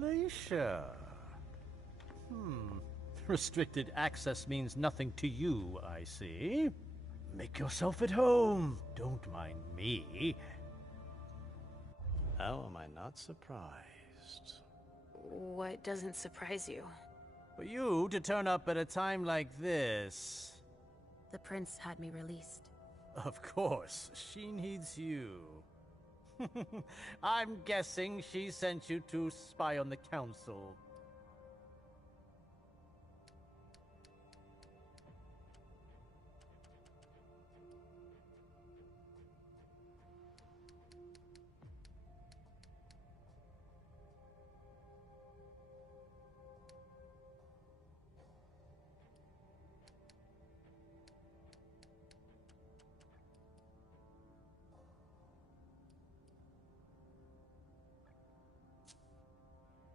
Leisha. Restricted access means nothing to you, I see. Make yourself at home. Don't mind me. How am I not surprised? What doesn't surprise you? For you to turn up at a time like this. The prince had me released. Of course, she needs you. I'm guessing she sent you to spy on the council.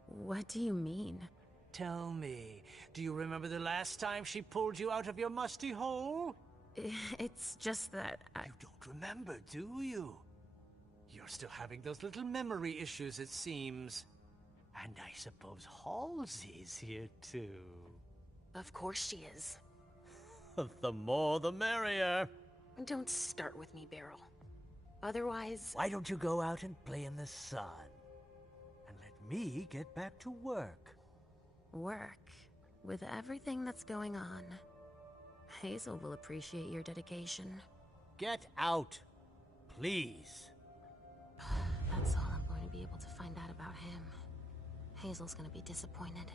What do you mean? Tell me, do you remember the last time she pulled you out of your musty hole? It's just that You don't remember, do you? You're still having those little memory issues, it seems. And I suppose Halsey's here too. Of course she is. The more the merrier. Don't start with me, Beryl. Otherwise... Why don't you go out and play in the sun? And let me get back to work. Work? With everything that's going on, Hazel will appreciate your dedication. Get out, please. That's all I'm going to be able to find out about him. Hazel's gonna be disappointed.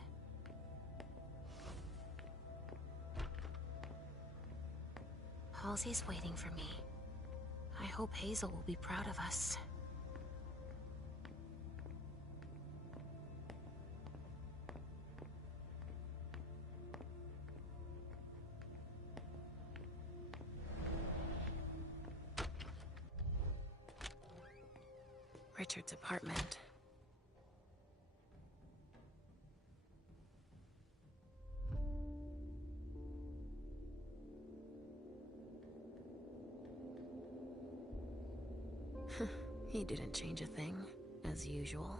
Halsey's waiting for me. I hope Hazel will be proud of us. Richard's apartment. He didn't change a thing, as usual.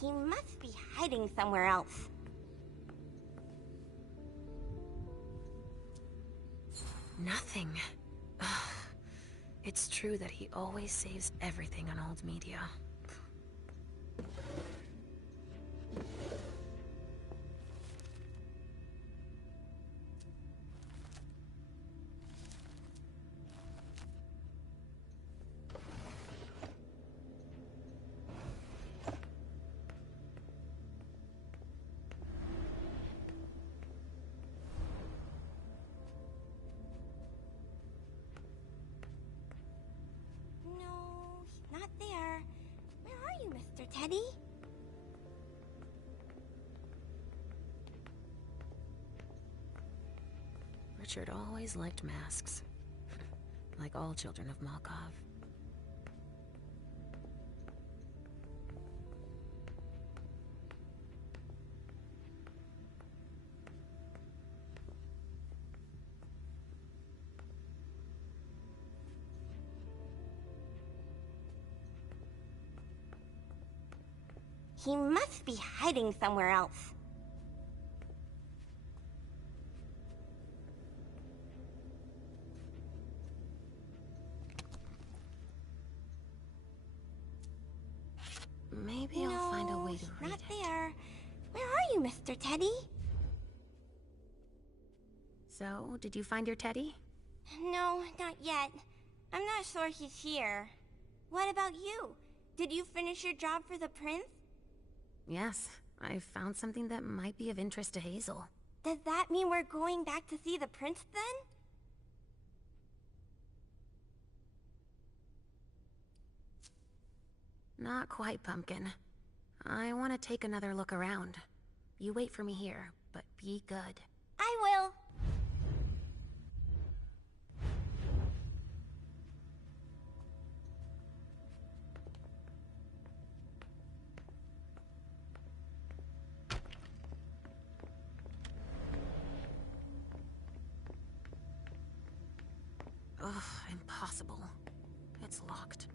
He must be hiding somewhere else. Nothing. Ugh. It's true that he always saves everything on old media. Not there. Where are you, Mr. Teddy? Richard always liked masks. Like all children of Malkov. He must be hiding somewhere else. Maybe I'll find a way to read Not it. there. Where are you, Mr. Teddy? So, did you find your teddy? No, not yet. I'm not sure he's here. What about you? Did you finish your job for the prince? Yes, I found something that might be of interest to Hazel. Does that mean we're going back to see the prince then? Not quite, Pumpkin. I want to take another look around. You wait for me here, but be good. I will. Ugh, impossible. It's locked.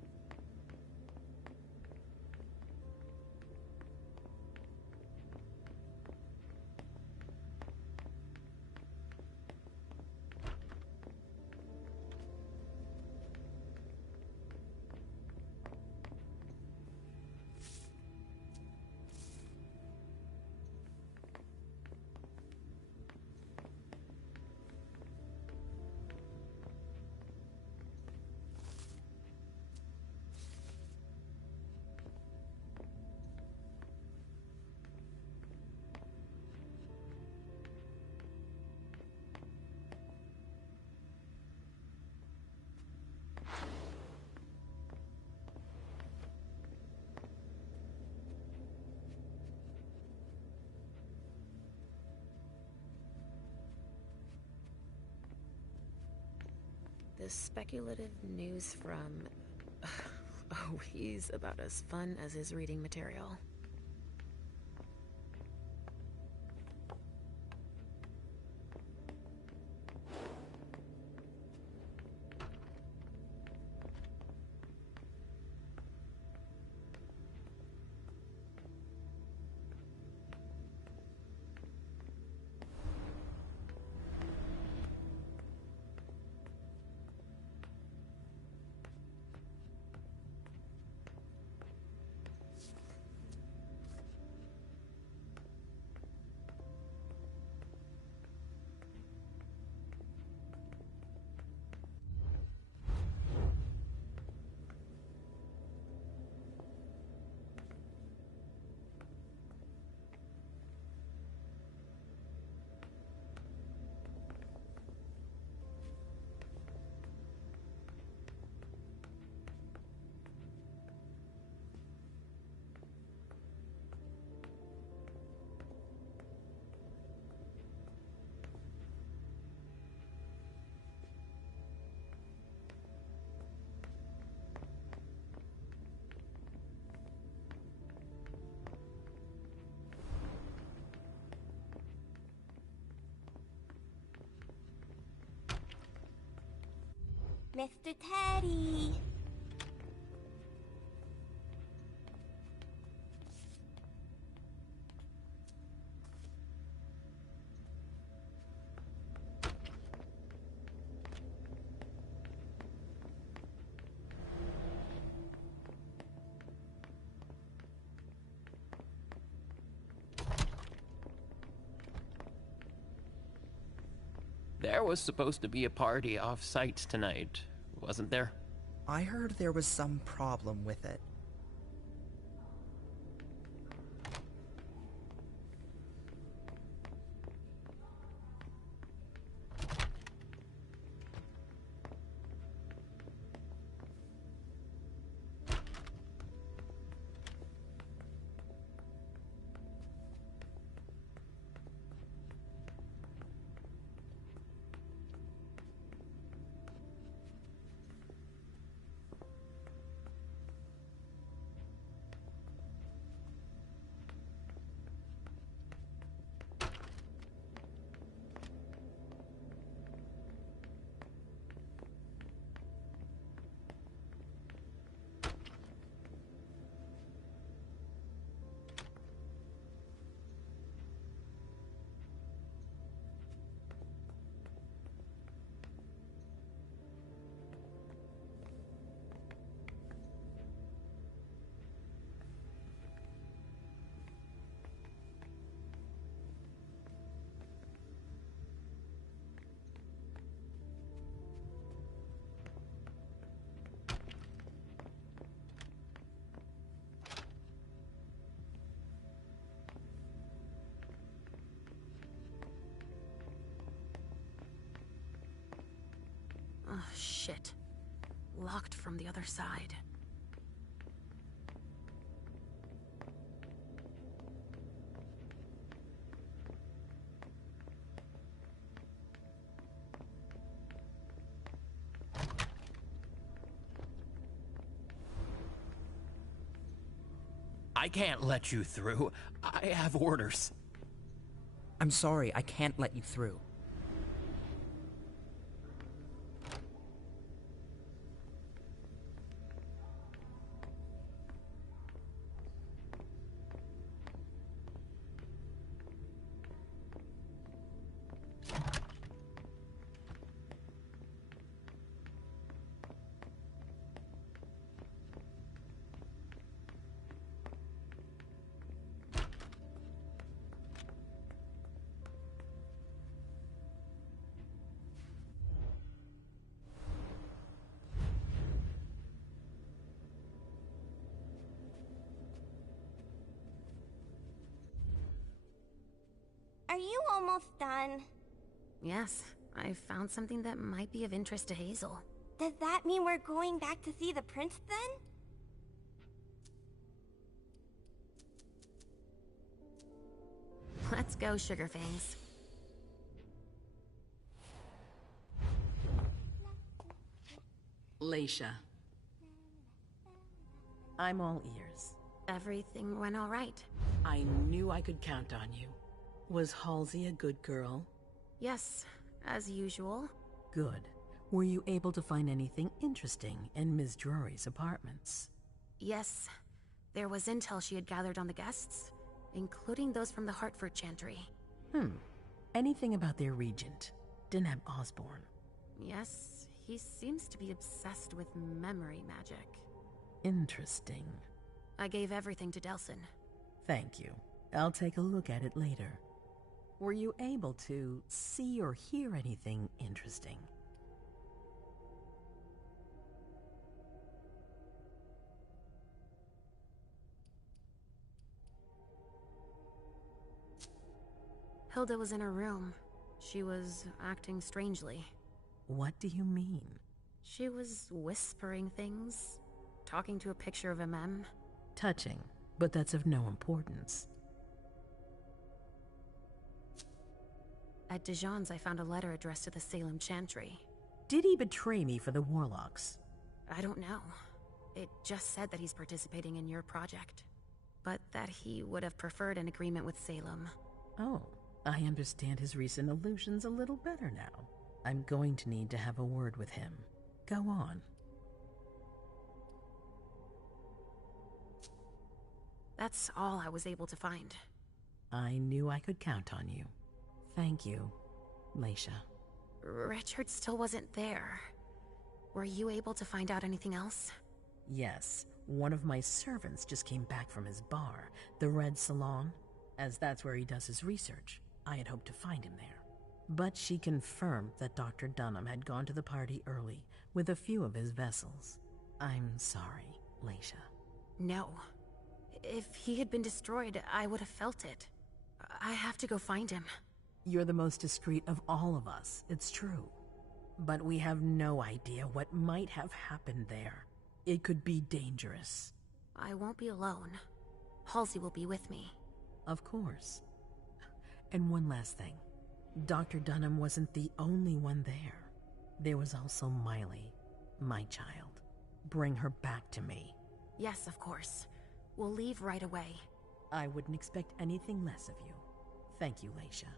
This speculative news from... Oh, he's about as fun as his reading material. Mr. Teddy! There was supposed to be a party off-site tonight, wasn't there? I heard there was some problem with it. reach it. Locked from the other side. I can't let you through. I have orders. I'm sorry, I can't let you through. Are you almost done? Yes, I found something that might be of interest to Hazel. Does that mean we're going back to see the prince then? Let's go, Sugarfangs. Leisha. I'm all ears. Everything went all right. I knew I could count on you. Was Halsey a good girl? Yes, as usual. Good. Were you able to find anything interesting in Ms. Drury's apartments? Yes. There was intel she had gathered on the guests, including those from the Hartford Chantry. Anything about their regent, Deneb Osborne? Yes, he seems to be obsessed with memory magic. Interesting. I gave everything to Delsin. Thank you. I'll take a look at it later. Were you able to see or hear anything interesting? Hilda was in her room. She was acting strangely. What do you mean? She was whispering things, talking to a picture of MM. Touching, but that's of no importance. At Dijon's, I found a letter addressed to the Salem Chantry. Did he betray me for the Warlocks? I don't know. It just said that he's participating in your project. But that he would have preferred an agreement with Salem. Oh, I understand his recent illusions a little better now. I'm going to need to have a word with him. Go on. That's all I was able to find. I knew I could count on you. Thank you, Leisha. Richard still wasn't there. Were you able to find out anything else? Yes, one of my servants just came back from his bar, the Red Salon. As that's where he does his research, I had hoped to find him there. But she confirmed that Dr. Dunham had gone to the party early with a few of his vessels. I'm sorry, Leisha. No. If he had been destroyed, I would have felt it. I have to go find him. You're the most discreet of all of us, it's true. But we have no idea what might have happened there. It could be dangerous. I won't be alone. Halsey will be with me. Of course. And one last thing. Dr. Dunham wasn't the only one there. There was also Miley, my child. Bring her back to me. Yes, of course. We'll leave right away. I wouldn't expect anything less of you. Thank you, Leisha.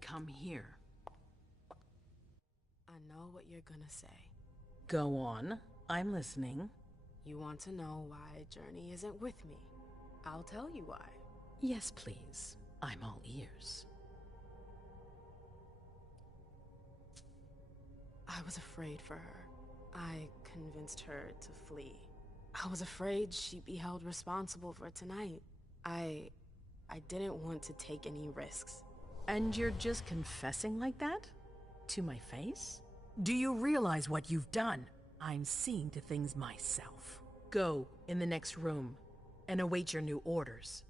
Come here. I know what you're gonna say. Go on. I'm listening. You want to know why Journey isn't with me. I'll tell you why. Yes, please. I'm all ears. I was afraid for her. I convinced her to flee. I was afraid she'd be held responsible for tonight. I didn't want to take any risks. And you're just confessing like that? To my face? Do you realize what you've done? I'm seeing to things myself. Go in the next room and await your new orders.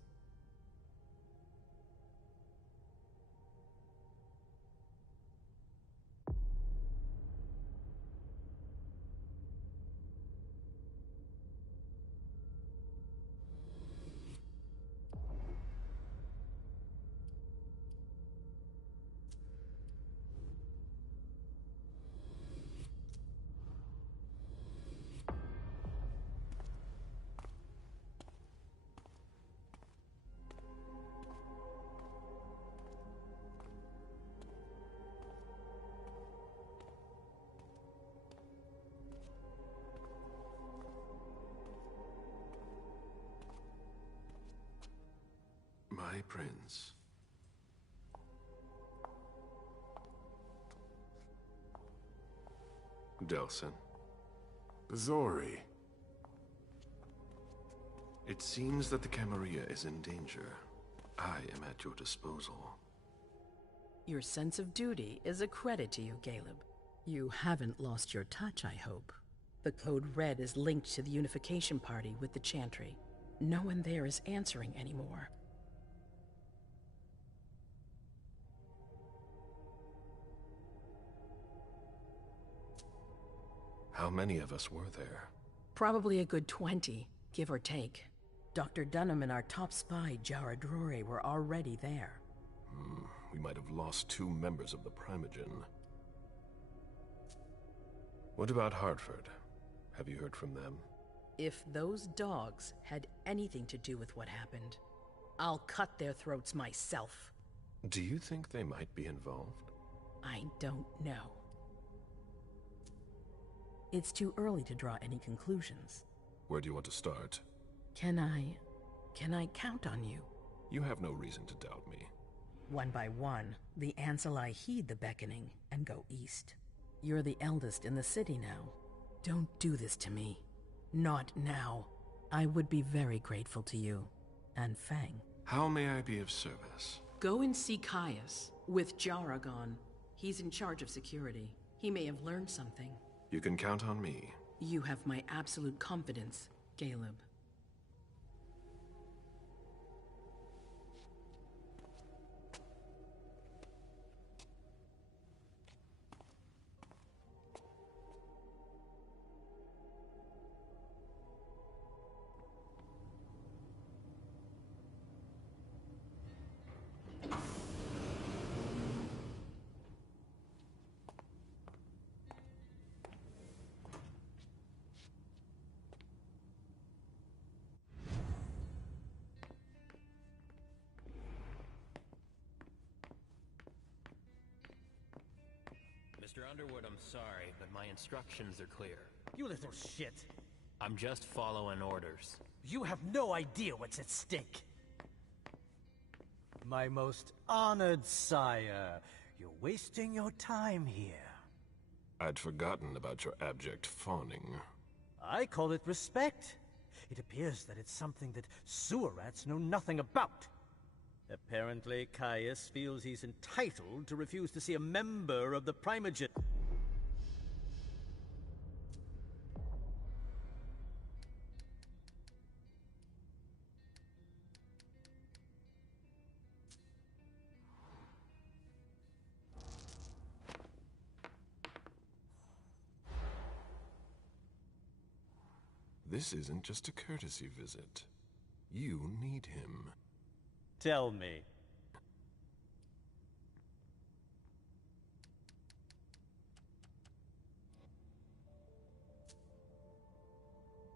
My prince. Delsin. Bazori. It seems that the Camarilla is in danger. I am at your disposal. Your sense of duty is a credit to you, Caleb. You haven't lost your touch, I hope. The Code Red is linked to the Unification Party with the Chantry. No one there is answering anymore. How many of us were there? Probably a good 20, give or take. Dr. Dunham and our top spy, Jara Drore, were already there. We might have lost 2 members of the Primogen. What about Hartford? Have you heard from them? If those dogs had anything to do with what happened, I'll cut their throats myself. Do you think they might be involved? I don't know. It's too early to draw any conclusions. Where do you want to start? Can I count on you? You have no reason to doubt me. One by one, the Ancillai heed the beckoning and go east. You're the eldest in the city now. Don't do this to me. Not now. I would be very grateful to you. And Fang. How may I be of service? Go and see Caius, with Jara gone. He's in charge of security. He may have learned something. You can count on me. You have my absolute confidence, Caleb. Mr. Underwood, I'm sorry, but my instructions are clear. You little shit. I'm just following orders. You have no idea what's at stake. My most honored sire, you're wasting your time here. I'd forgotten about your abject fawning. I call it respect. It appears that it's something that sewer rats know nothing about. Apparently, Caius feels he's entitled to refuse to see a member of the Primogen. This isn't just a courtesy visit. You need him. Tell me.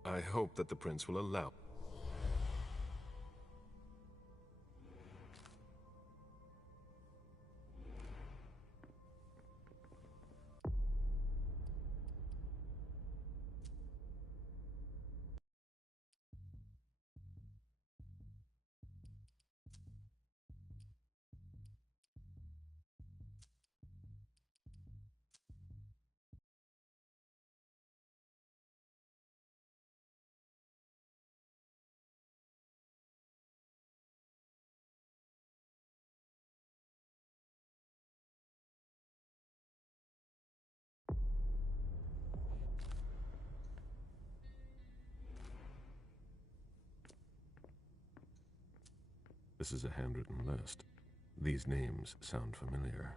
I hope that the prince will allow This is a handwritten list. These names sound familiar.